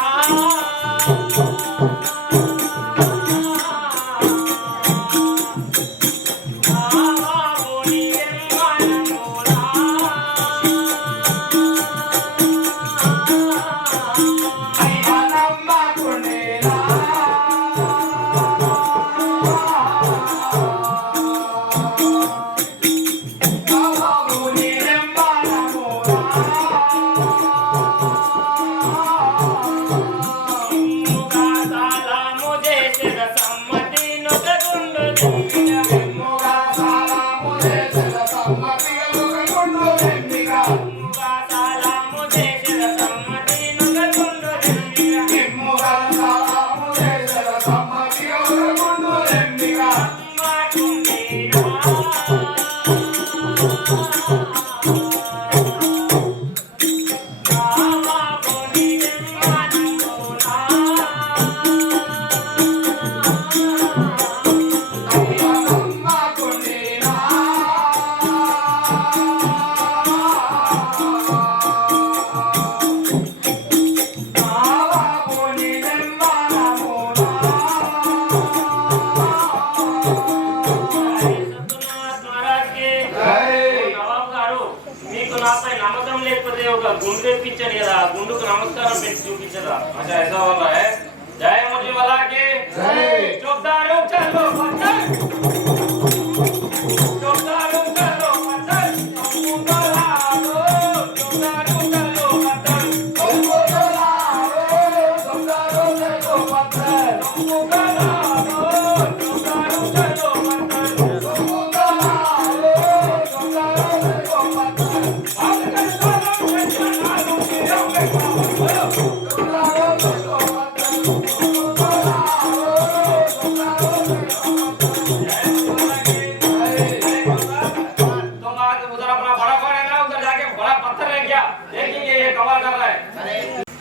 गुंड तेप्పించాడు కదా, గుండుకు నమస్కారం పెట్టి చూపించదా? अच्छा ऐसा हो रहा है। जय मुझे वाला के जय। चौकीदारों चलो पत्थर, चौकीदारों चलो पत्थर, हमको ला दो,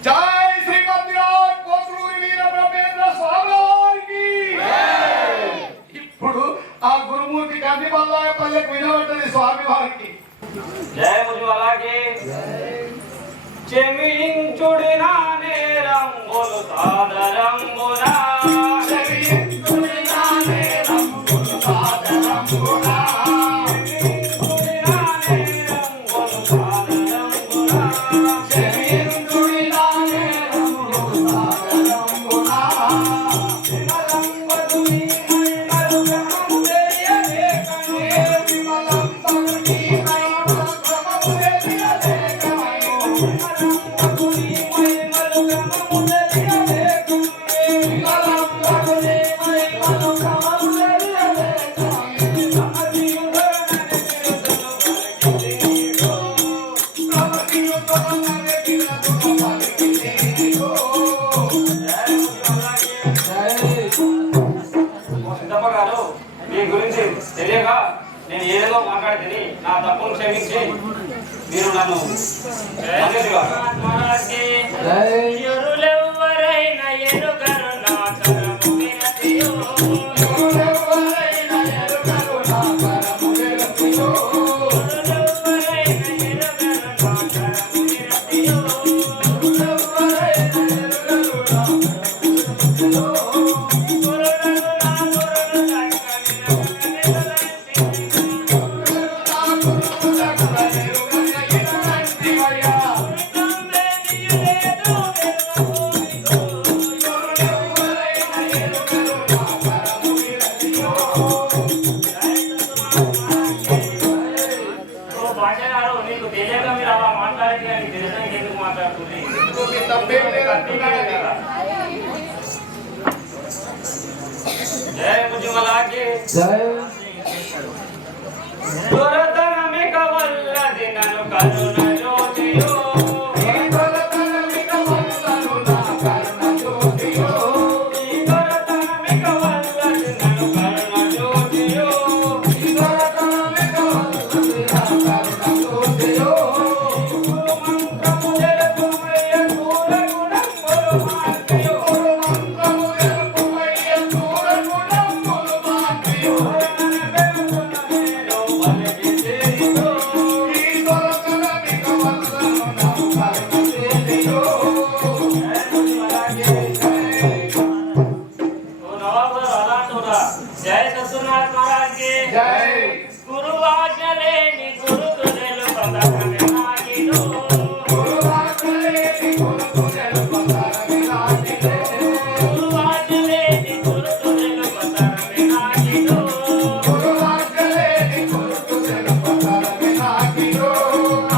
జై శ్రీమద్విరాట్ కోట్లూరి వీరబ్రహ్మేంద్ర స్వామి వారికి. ఇప్పుడు ఆ గురుమూర్తి కంది పల్లెకు వినబడ్డది స్వామి వారికి. జయ ముజువలాగే చెమించుడి నా నేరంబులు సాదరంబునా చెమించుడి నా నేరంబులు సాదరంబునా చెమించుడి నా నేరంబులు సాదరంబునా చెమించుడి నా నేరంబులు సాదరంబునా విమలంబడుని మల్మరుగము తెలియలేకనే విమలంబడుని మల్మరుగము తెలియలేకనే విమలంబడుని మల్మరుగము తెలియలేకనే విమలంబడుని మల్మరుగము గారు మీ గురించి తెలియక నేను ఏదో మాట్లాడితే నా తప్పును క్షమించి మీరు నన్ను ఎరులెవ్వరైనా ఎరుగరు నా తరము వినతియో. ఎరులెవ్వరైనా ఎరుగరు నా తరము వినతియో. భాషగారు నీకు తెలియక మీరు అలా మాట్లాడి కానీ తెలియడానికి ఎందుకు మాట్లాడుతుంది? తప్పేం లేదంటున్నాడు. జయ ముజుమలాగే దొరతనమిక వల్లది నన్ను కరుణ జ్యోతియో ఈ భరతనమిక వల్లను నా కరుణ జ్యోతియో. ఈ దొరతనమిక వల్లది నన్ను కరుణ జ్యోతియో ఈ భరతనమిక వల్లను నా కరుణ జ్యోతియో. గురు మంత్రము జలకుమయ్య కూరగుణంబులు మార్పియో మంత్రము ఎరుకుమయ్య చూడగుణంబులు మార్పియో. ఈ భరతనమిక వల్లను నా కరుణ జ్యోతియో. జయ సత్యనారాయణ మహారాజ్ కి జై గురు ఆజ్ఞ లేని గురుతు తెలుపదగని నాకిలో. గురు ఆజ్ఞలేని గురుతు తెలుపదగని నాకిలో. గురు ఆజ్ఞ లేని గురుతు తెలుపదగని నాకిలో. గురు ఆజ్ఞలేని గురుతు తెలుపదగని నాకిలో.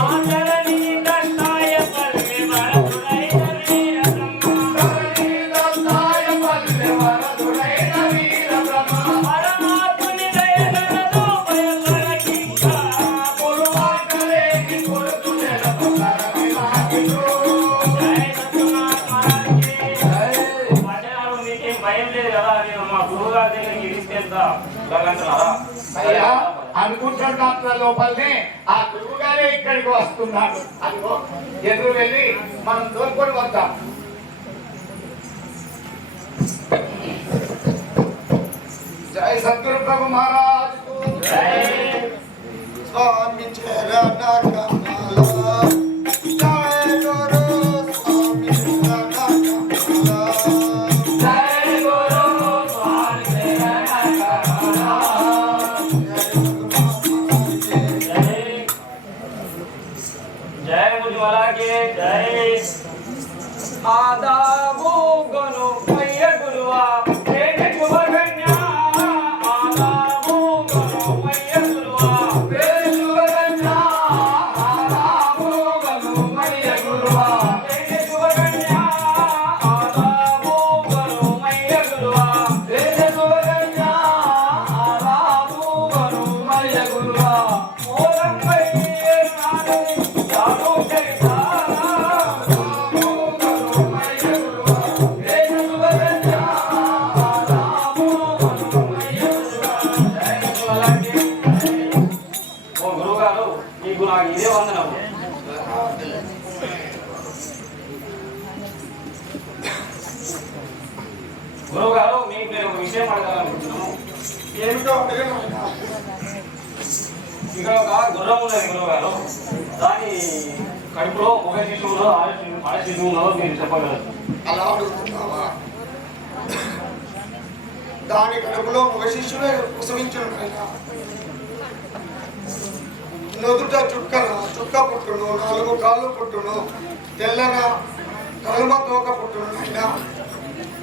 ఆచరణి దత్తాయ పల్లి వరదుడైన వీరబ్రహ్మ. ధరణీదత్తాయ పల్లె వరదుడైన వీరబ్రహ్మ. పరమాత్ముని దయగలదు భయపడకింకా. గురు ఆజ్ఞలేని గురుతు తెలుపదగని నాకిలో. జయ సత్యనారాయణ మహారాజ్ కి జై పట్టణాలు మీకేం భయం లేదు కదా, నేను మా గురువు గారి దగ్గరికి తీసుకెళ్తా. అయ్యా అనుకుంటున్న లోపలనే ఆ గురువు గారే ఇక్కడికి వస్తున్నాడు. అదిగో ఎదురు వెళ్ళి మనం తోడుకొని వద్దాం. జై సద్గురు ప్రభు మహారాజ్ కు స్వామి చరణ కమల. జై గురు స్వామి చరణ కమల. జయ గురు స్వామి శరణ కమల. జయ ముజుమలాగే జయ ఆదాబు గను మయ్య గురువా వేద శుభగణ్య ఆదాబు గను మయ్య గురువా వేద శుభగణ్య ఆదాబు గను మయ్య గురువా వేద శుభగణ్య ఆదాబు గురువు గారు మీకు నేను ఒక విషయం అడగాలనుకుంటున్నాను. ఏమిటో అడగను నాయనా. ఇక్కడ ఒక గుర్రం ఉన్నది గురువు గారు, దాని కడుపులో ఒక శిశువులో ఆడ శిశువులో మీరు చెప్పగలరు. అలా అడుగుతున్నావా? దాని కడుపులో మగ శిష్యులే ప్రసవించను నాయనా. నుదుట చుక్క పుట్టును, 4 కాళ్ళు పుట్టును, తెల్లన కలుమ తోక పుట్టును నాయనా.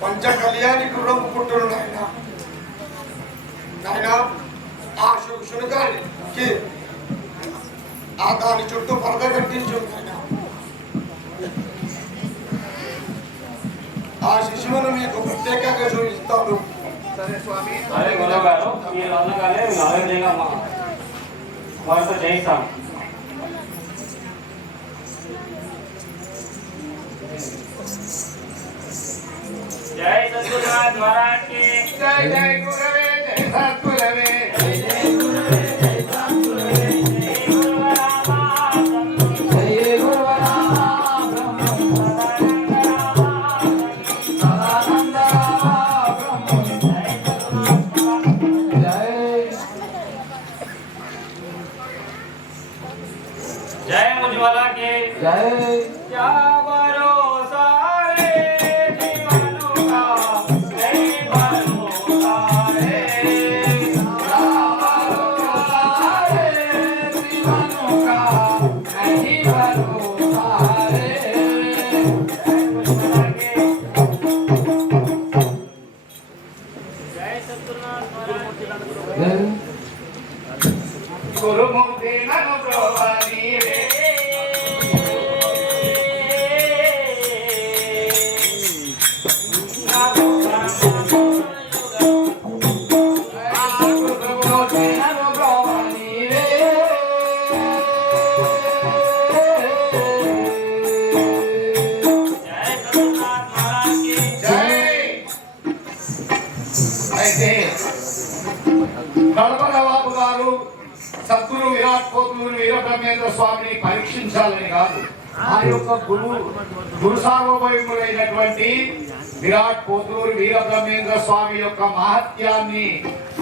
పంచ కళ్యాణి గుర్రం పుట్టును నాయనా. నాయనా ఆ శునకానికి ఆ దాని చుట్టూ పరద కట్టించు నాయనా. ఆ శిశువును మీకు ప్రత్యేకంగా చూపిస్తాను. సరే స్వామి. అదే గురువు గారు, మీరు అన్నగానే ఆరోగ్యంగా వారితో చేయిస్తాను. జై సద్గురునాథ్ మహారాజ్ కి జై జై గురవే, జై సద్గురవే. जय मुझवाला के जय। क्या भरोसा रे जीवनों का, नहीं भरोसा रे। क्या भरोसा रे जीवनों का, नहीं भरोसा रे। జై సద్గురునాథ్ మహారాజ్ గురుమూర్తి నన్ను బ్రోవ నీవే. గురుమూర్తి నన్ను బ్రోవ నీవే. జై సద్గురునాథ్ మహారాజ్ కి జై. అయితే కడప నవాబు గారు సద్గురు విరాట్ పోతులూరి వీరబ్రహ్మేంద్ర స్వామిని పరీక్షించాలని కాదు, ఆ యొక్క గురు సార్వభౌములైనటువంటి విరాట్ పోతులూరి వీరబ్రహ్మేంద్ర స్వామి యొక్క మహత్యాన్ని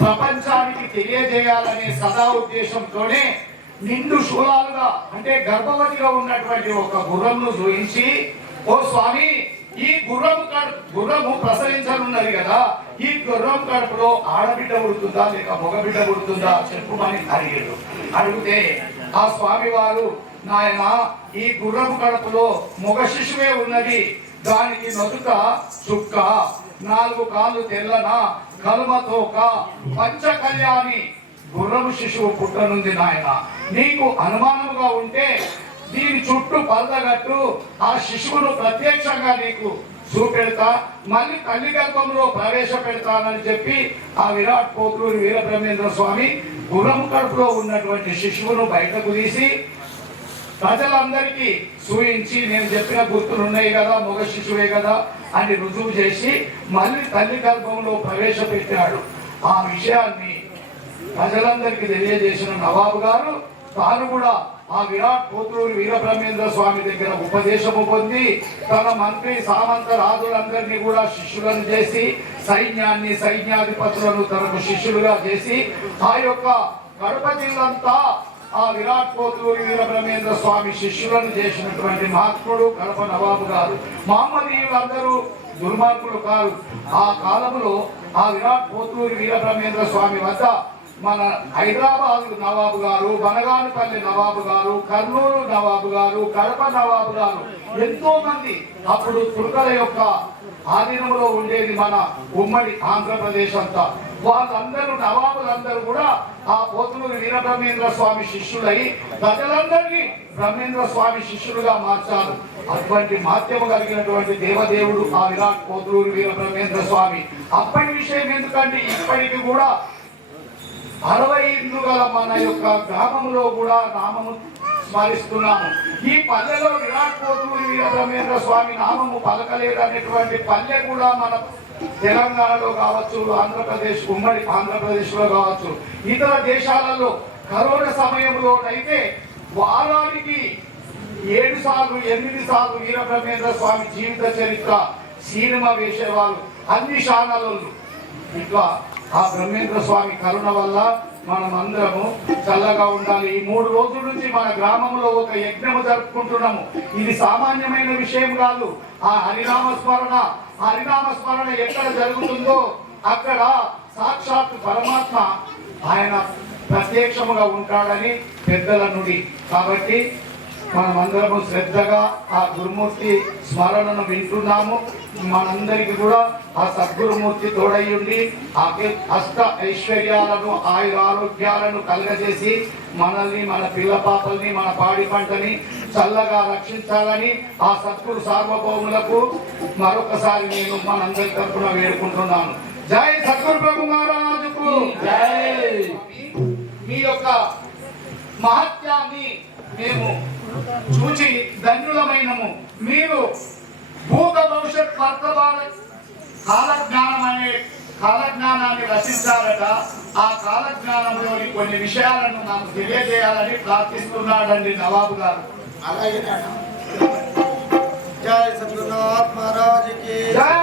ప్రపంచానికి తెలియజేయాలనే సదా ఉద్దేశంతోనే నిండు శూలాలుగా అంటే గర్భవతిగా ఉన్నటువంటి ఒక గుర్రంను చూయించి, ఓ స్వామి ఈ గుర్రము ప్రసవించనున్నది కదా, ఈ గుర్రం కడుపులో ఆడబిడ్డ పుడుతుందా లేక మగబిడ్డ పుడుతుందా చెప్పుమని అడిగాడు. అడిగితే ఆ స్వామి వారు, నాయన ఈ గుర్రము కడుపులో మగ శిశువే ఉన్నది, దానికి నొదుట చుక్క, 4 కాళ్ళు తెల్లన, కలుమ తోక, పంచ కళ్యాణి గుర్రము శిశువు పుట్టనుంది నాయన. నీకు అనుమానముగా ఉంటే దీని చుట్టూ పరదగట్టు, ఆ శిశువును ప్రత్యక్షంగా నీకు చూపెడతా, మళ్ళీ తల్లి గర్భంలో ప్రవేశపెడతానని చెప్పి ఆ విరాట్ పోతులూరి వీరబ్రహ్మేంద్ర స్వామి గుర్రము కడుపులో ఉన్నటువంటి శిశువును బయటకు తీసి ప్రజలందరికీ చూయించి, నేను చెప్పిన గుర్తులు ఉన్నాయి కదా, మగ శిశువే కదా అని రుజువు చేసి మళ్ళీ తల్లి గర్భంలో ప్రవేశపెట్టాడు. ఆ విషయాన్ని ప్రజలందరికీ తెలియజేసిన నవాబు గారు తాను కూడా ఆ విరాట్ పోతులూరి వీరబ్రహ్మేంద్ర స్వామి దగ్గర ఉపదేశము పొంది తన మంత్రి సామంత రాజులందరినీ కూడా శిష్యులను చేసి సైన్యాన్ని సైన్యాధిపతులను తనకు శిష్యులుగా చేసి ఆ యొక్క కడప జిల్లంతా ఆ విరాట్ పోతులూరి వీరబ్రహ్మేంద్ర స్వామి శిష్యులను చేసినటువంటి మహాత్ముడు కడప నవాబు గారు. మహమ్మదీయులందరూ దుర్మార్గులు కాదు. ఆ కాలంలో ఆ విరాట్ పోతులూరి వీరబ్రహ్మేంద్ర స్వామి వద్ద మన హైదరాబాద్ నవాబు గారు, బనగానపల్లి నవాబు గారు, కర్నూలు నవాబు గారు, కడప నవాబు గారు ఎంతో మంది అప్పుడు తుర్కల యొక్క ఆధీనంలో ఉండేది మన ఉమ్మడి ఆంధ్రప్రదేశ్ అంతా. వాళ్ళందరూ నవాబులందరూ కూడా ఆ పోతులూరి వీరబ్రహ్మేంద్ర స్వామి శిష్యులై ప్రజలందరినీ బ్రహ్మేంద్ర స్వామి శిష్యులుగా మార్చారు. అటువంటి మాధ్యము కలిగినటువంటి దేవదేవుడు ఆ విరాట్ పోతులూరి వీరబ్రహ్మేంద్ర స్వామి. అప్పటి విషయం ఎందుకంటే ఇప్పటికి కూడా 60 ఇళ్ళు గల మన యొక్క గ్రామంలో కూడా నామము స్మరిస్తున్నాము. ఈ పల్లెలో విరాట్ పోతులూరి వీరబ్రహ్మేంద్ర స్వామి నామము పలకలేదనేటువంటి పల్లె కూడా మన తెలంగాణలో కావచ్చు, ఆంధ్రప్రదేశ్ ఉమ్మడి ఆంధ్రప్రదేశ్ లో కావచ్చు, ఇతర దేశాలలో కరోనా సమయంలోనైతే వారానికి 7 సార్లు 8 సార్లు వీరబ్రహ్మేంద్ర స్వామి జీవిత చరిత్ర సినిమా వేసేవాళ్ళు. అన్ని శాఖలలో ఇట్లా ఆ బ్రహ్మేంద్ర స్వామి కరుణ వల్ల మనం అందరము చల్లగా ఉండాలి. ఈ 3 రోజుల నుంచి మన గ్రామంలో ఒక యజ్ఞము జరుపుకుంటున్నాము. ఇది సామాన్యమైన విషయం కాదు. ఆ హరినామస్మరణ ఎక్కడ జరుగుతుందో అక్కడ సాక్షాత్ పరమాత్మ ఆయన ప్రత్యక్షముగా ఉంటాడని పెద్దల నుడి. కాబట్టి మనమందరము శ్రద్ధగా ఆ గురుమూర్తి స్మరణను వింటున్నాము. మనందరికీ కూడా ఆ సద్గురుమూర్తి తోడయ్యుండి ఆ అష్ట ఐశ్వర్యాలను ఆయురారోగ్యాలను కలగజేసి మనల్ని, మన పిల్ల పాపల్ని, మన పాడి పంటని చల్లగా రక్షించాలని ఆ సద్గురు సార్వభౌములకు మరొకసారి నేను మనందరి తరఫున వేడుకుంటున్నాను. జై సద్గురు ప్రభు మహారాజుకు జై. మీ యొక్క మహత్యాన్ని మేము చూచి ధన్యులమైనము. మీరు భూత భవిష్యత్ వర్తమాన కాలజ్ఞానం అనే కాలజ్ఞానాన్ని రచించారట. ఆ కాలజ్ఞానంలోని కొన్ని విషయాలను నాకు తెలియజేయాలని ప్రార్థిస్తున్నాడండి నవాబు గారు. అలాగే జై సద్గురునాథ్ మహారాజ్ కి జై.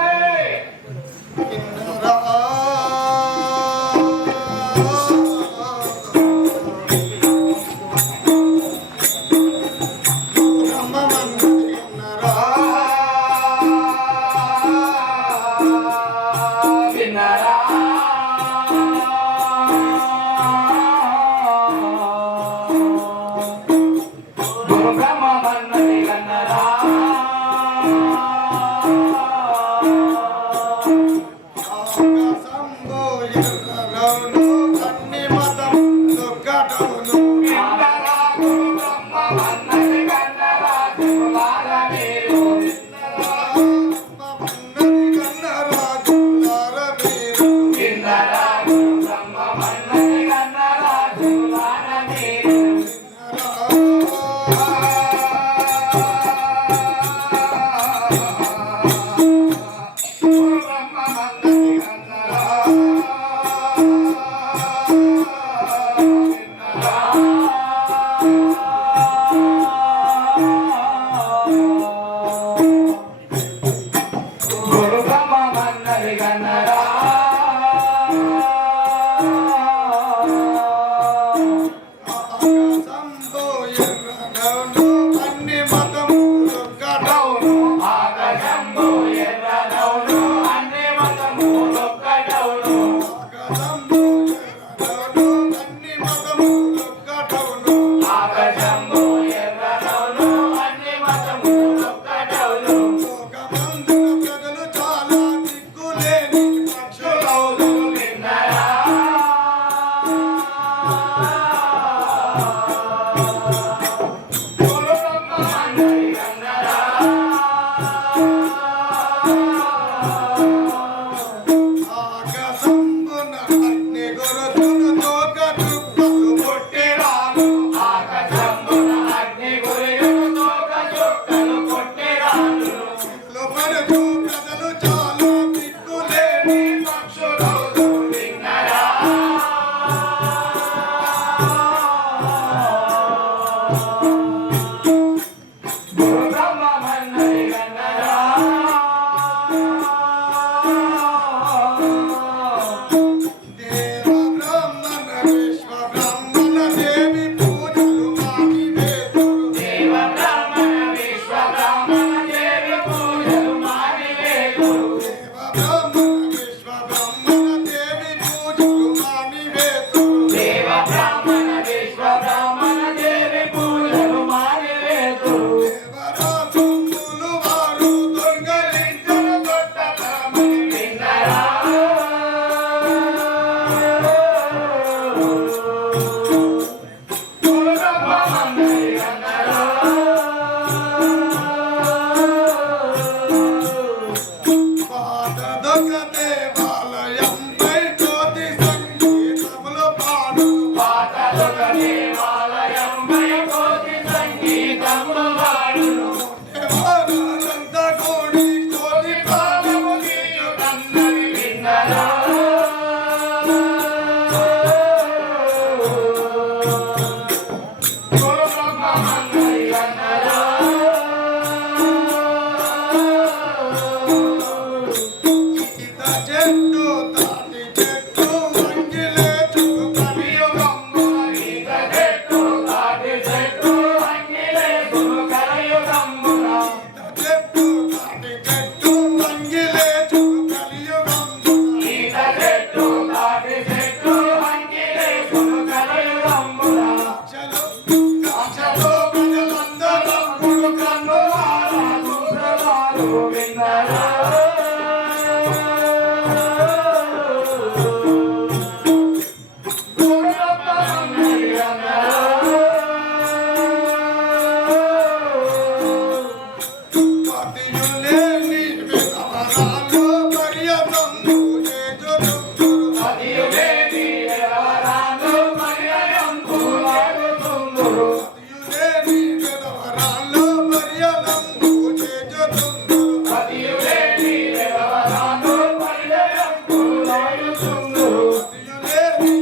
చెట్టు తాటి చెట్టు అంగిలే చుక్క కలియుగంబున ఈత చెట్టు తాటి చెట్టు అంగిలే గురు కలియుగంబున చెట్టు తాటి చెట్టు అంగిలే చుక్క కలియుగంబున ఈత చెట్టు తాటి చెట్టు అంగిలే గురు కలియుగంబున చలో కాచలో ప్రజలందరూ గురు కన్నులారా చూసేవారు విన్నారా పతియులేని విధవరాలు పర్యటంబు చేయుచుందురు అదియులేని ఎవరాను మరియంబులాడుతుందురు పతియులేని విధవరాలు పర్యటంబు చేయుచుందురు అదియులేని ఎవరాను మరియంబులాడుతుందురు పతియులేని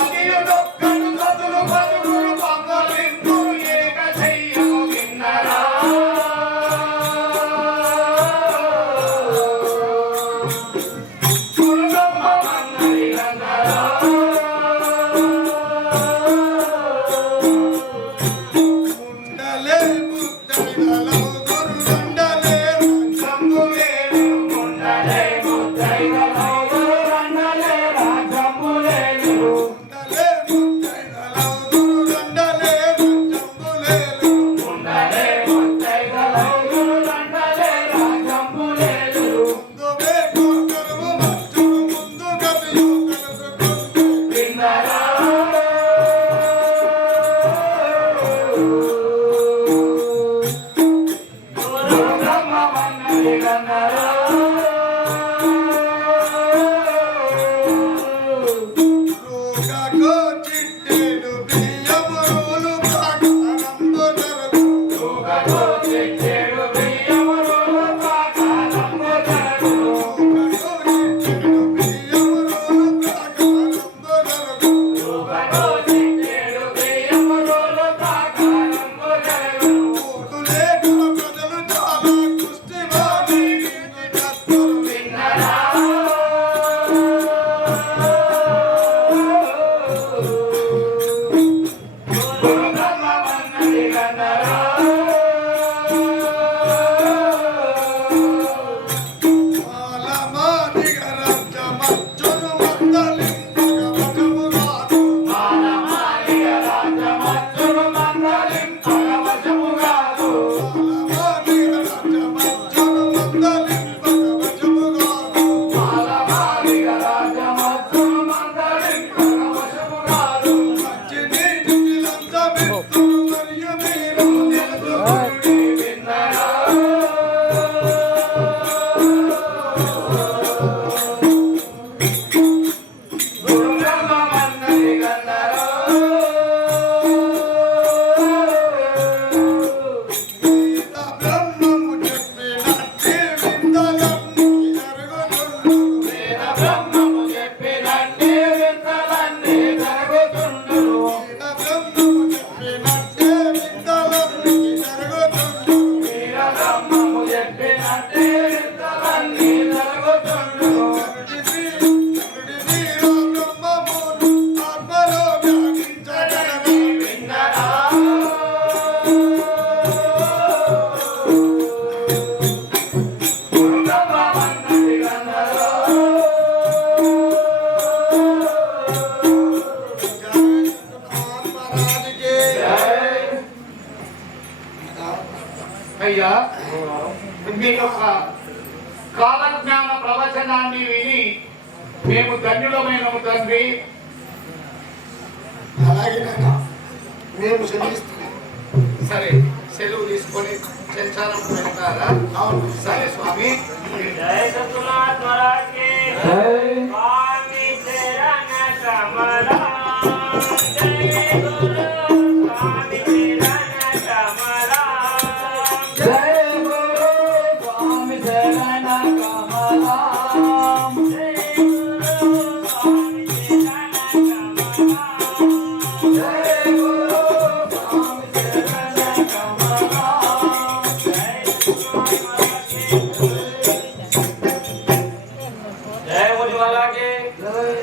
అదియుడొక్కడు సతులు పదుగురు పంగలింతురు ఏక చెయ్యము విన్నరా గురుగమ్మ మన్నది గంధరా ముండలే ముద్దైదలౌదురు దండలే జంబులేరు ముండలే ముద్దైదలౌదు రండలే రాజంబులేరు ముండలే ముద్దైదలౌదురు దండలే జంబులేలు ముండలే ముద్దైదలౌదు రండలే రాజంబులేరు ముందువే కోకరువు మచ్చుడు ముందు గతియు కలుసుకుంటే విన్నరా గురుగమ్మ మన్నది గంధరా రోగకో చిట్టెడు బియ్యమురులు ప్రాకారంబు జరుగు యుగలో చెట్టేడు బియ్యములు కాకాలంబు జరుగును రోగకో చిట్టెడు బియ్యమురులు ప్రాకారంబు జరుగు యుగలో చెట్టేడు బియ్యములు కాకాలంబు జరుగును ఓటులేక ప్రజలు చాలా కుష్టివాది చేస్తురు విన్నరా గురుగమ్మ మన్నది గంధరా మాలమాదిగ రాజ్యమచ్చును మందలింపగవచముగాను మానమాలియ రాజమచ్చును మందలింపగవశముగాదు మాలమాదిగ రాజ్యమచ్చును మందలింపగవచముగాను మాలమాలియ రాజమచ్చును మందలింపగవశముగాదు మంచినీటికి లంచమిత్తురు మరియు మీరు తెలుసుకొనుడి. విన్నరా గురుగమ్మ మన్నది గంధరా గీత బ్రహ్మము చెప్పినట్టి వింతలన్నీ జరుగుతుండును. వేద బ్రహ్మము చెప్పినట్టే వింతలన్నీ జరుగుతుండును గీత బ్రహ్మము చెప్పినట్టి వింతలన్నీ జరుగుతుండును. వీర బ్రహ్మము చెప్పినట్టే వింతలన్నీ జరుగుతుండును కరుడి వీర బ్రహ్మమును ఆత్మలో వ్యాపించగలరు. విన్నరా గురుగమ్మ మన్నది గంధరా మహాత్మరాజుకి అయ్యా మీ యొక్క కాలజ్ఞాన ప్రవచనాన్ని విని మేము ధన్యులమైనము తండ్రి అలాగే నాయన మేము శ్రమిస్తున్నాం. సరే సెలవు తీసుకొని సంచారం పెడతారా అవును సరే స్వామి జయ సత్యనాథ్ మహారాజ్ కి స్వామి చరణ కమల జయ గురు స్వామి చరణ కమల జయ గురు స్వామి శరణ కమలా జయ గురు స్వామి చరణ కమల జయ గురు స్వామి శరణ కమలా జయ సత్యనాథ్ మహారాజ్ కి जय मुझवाला के जय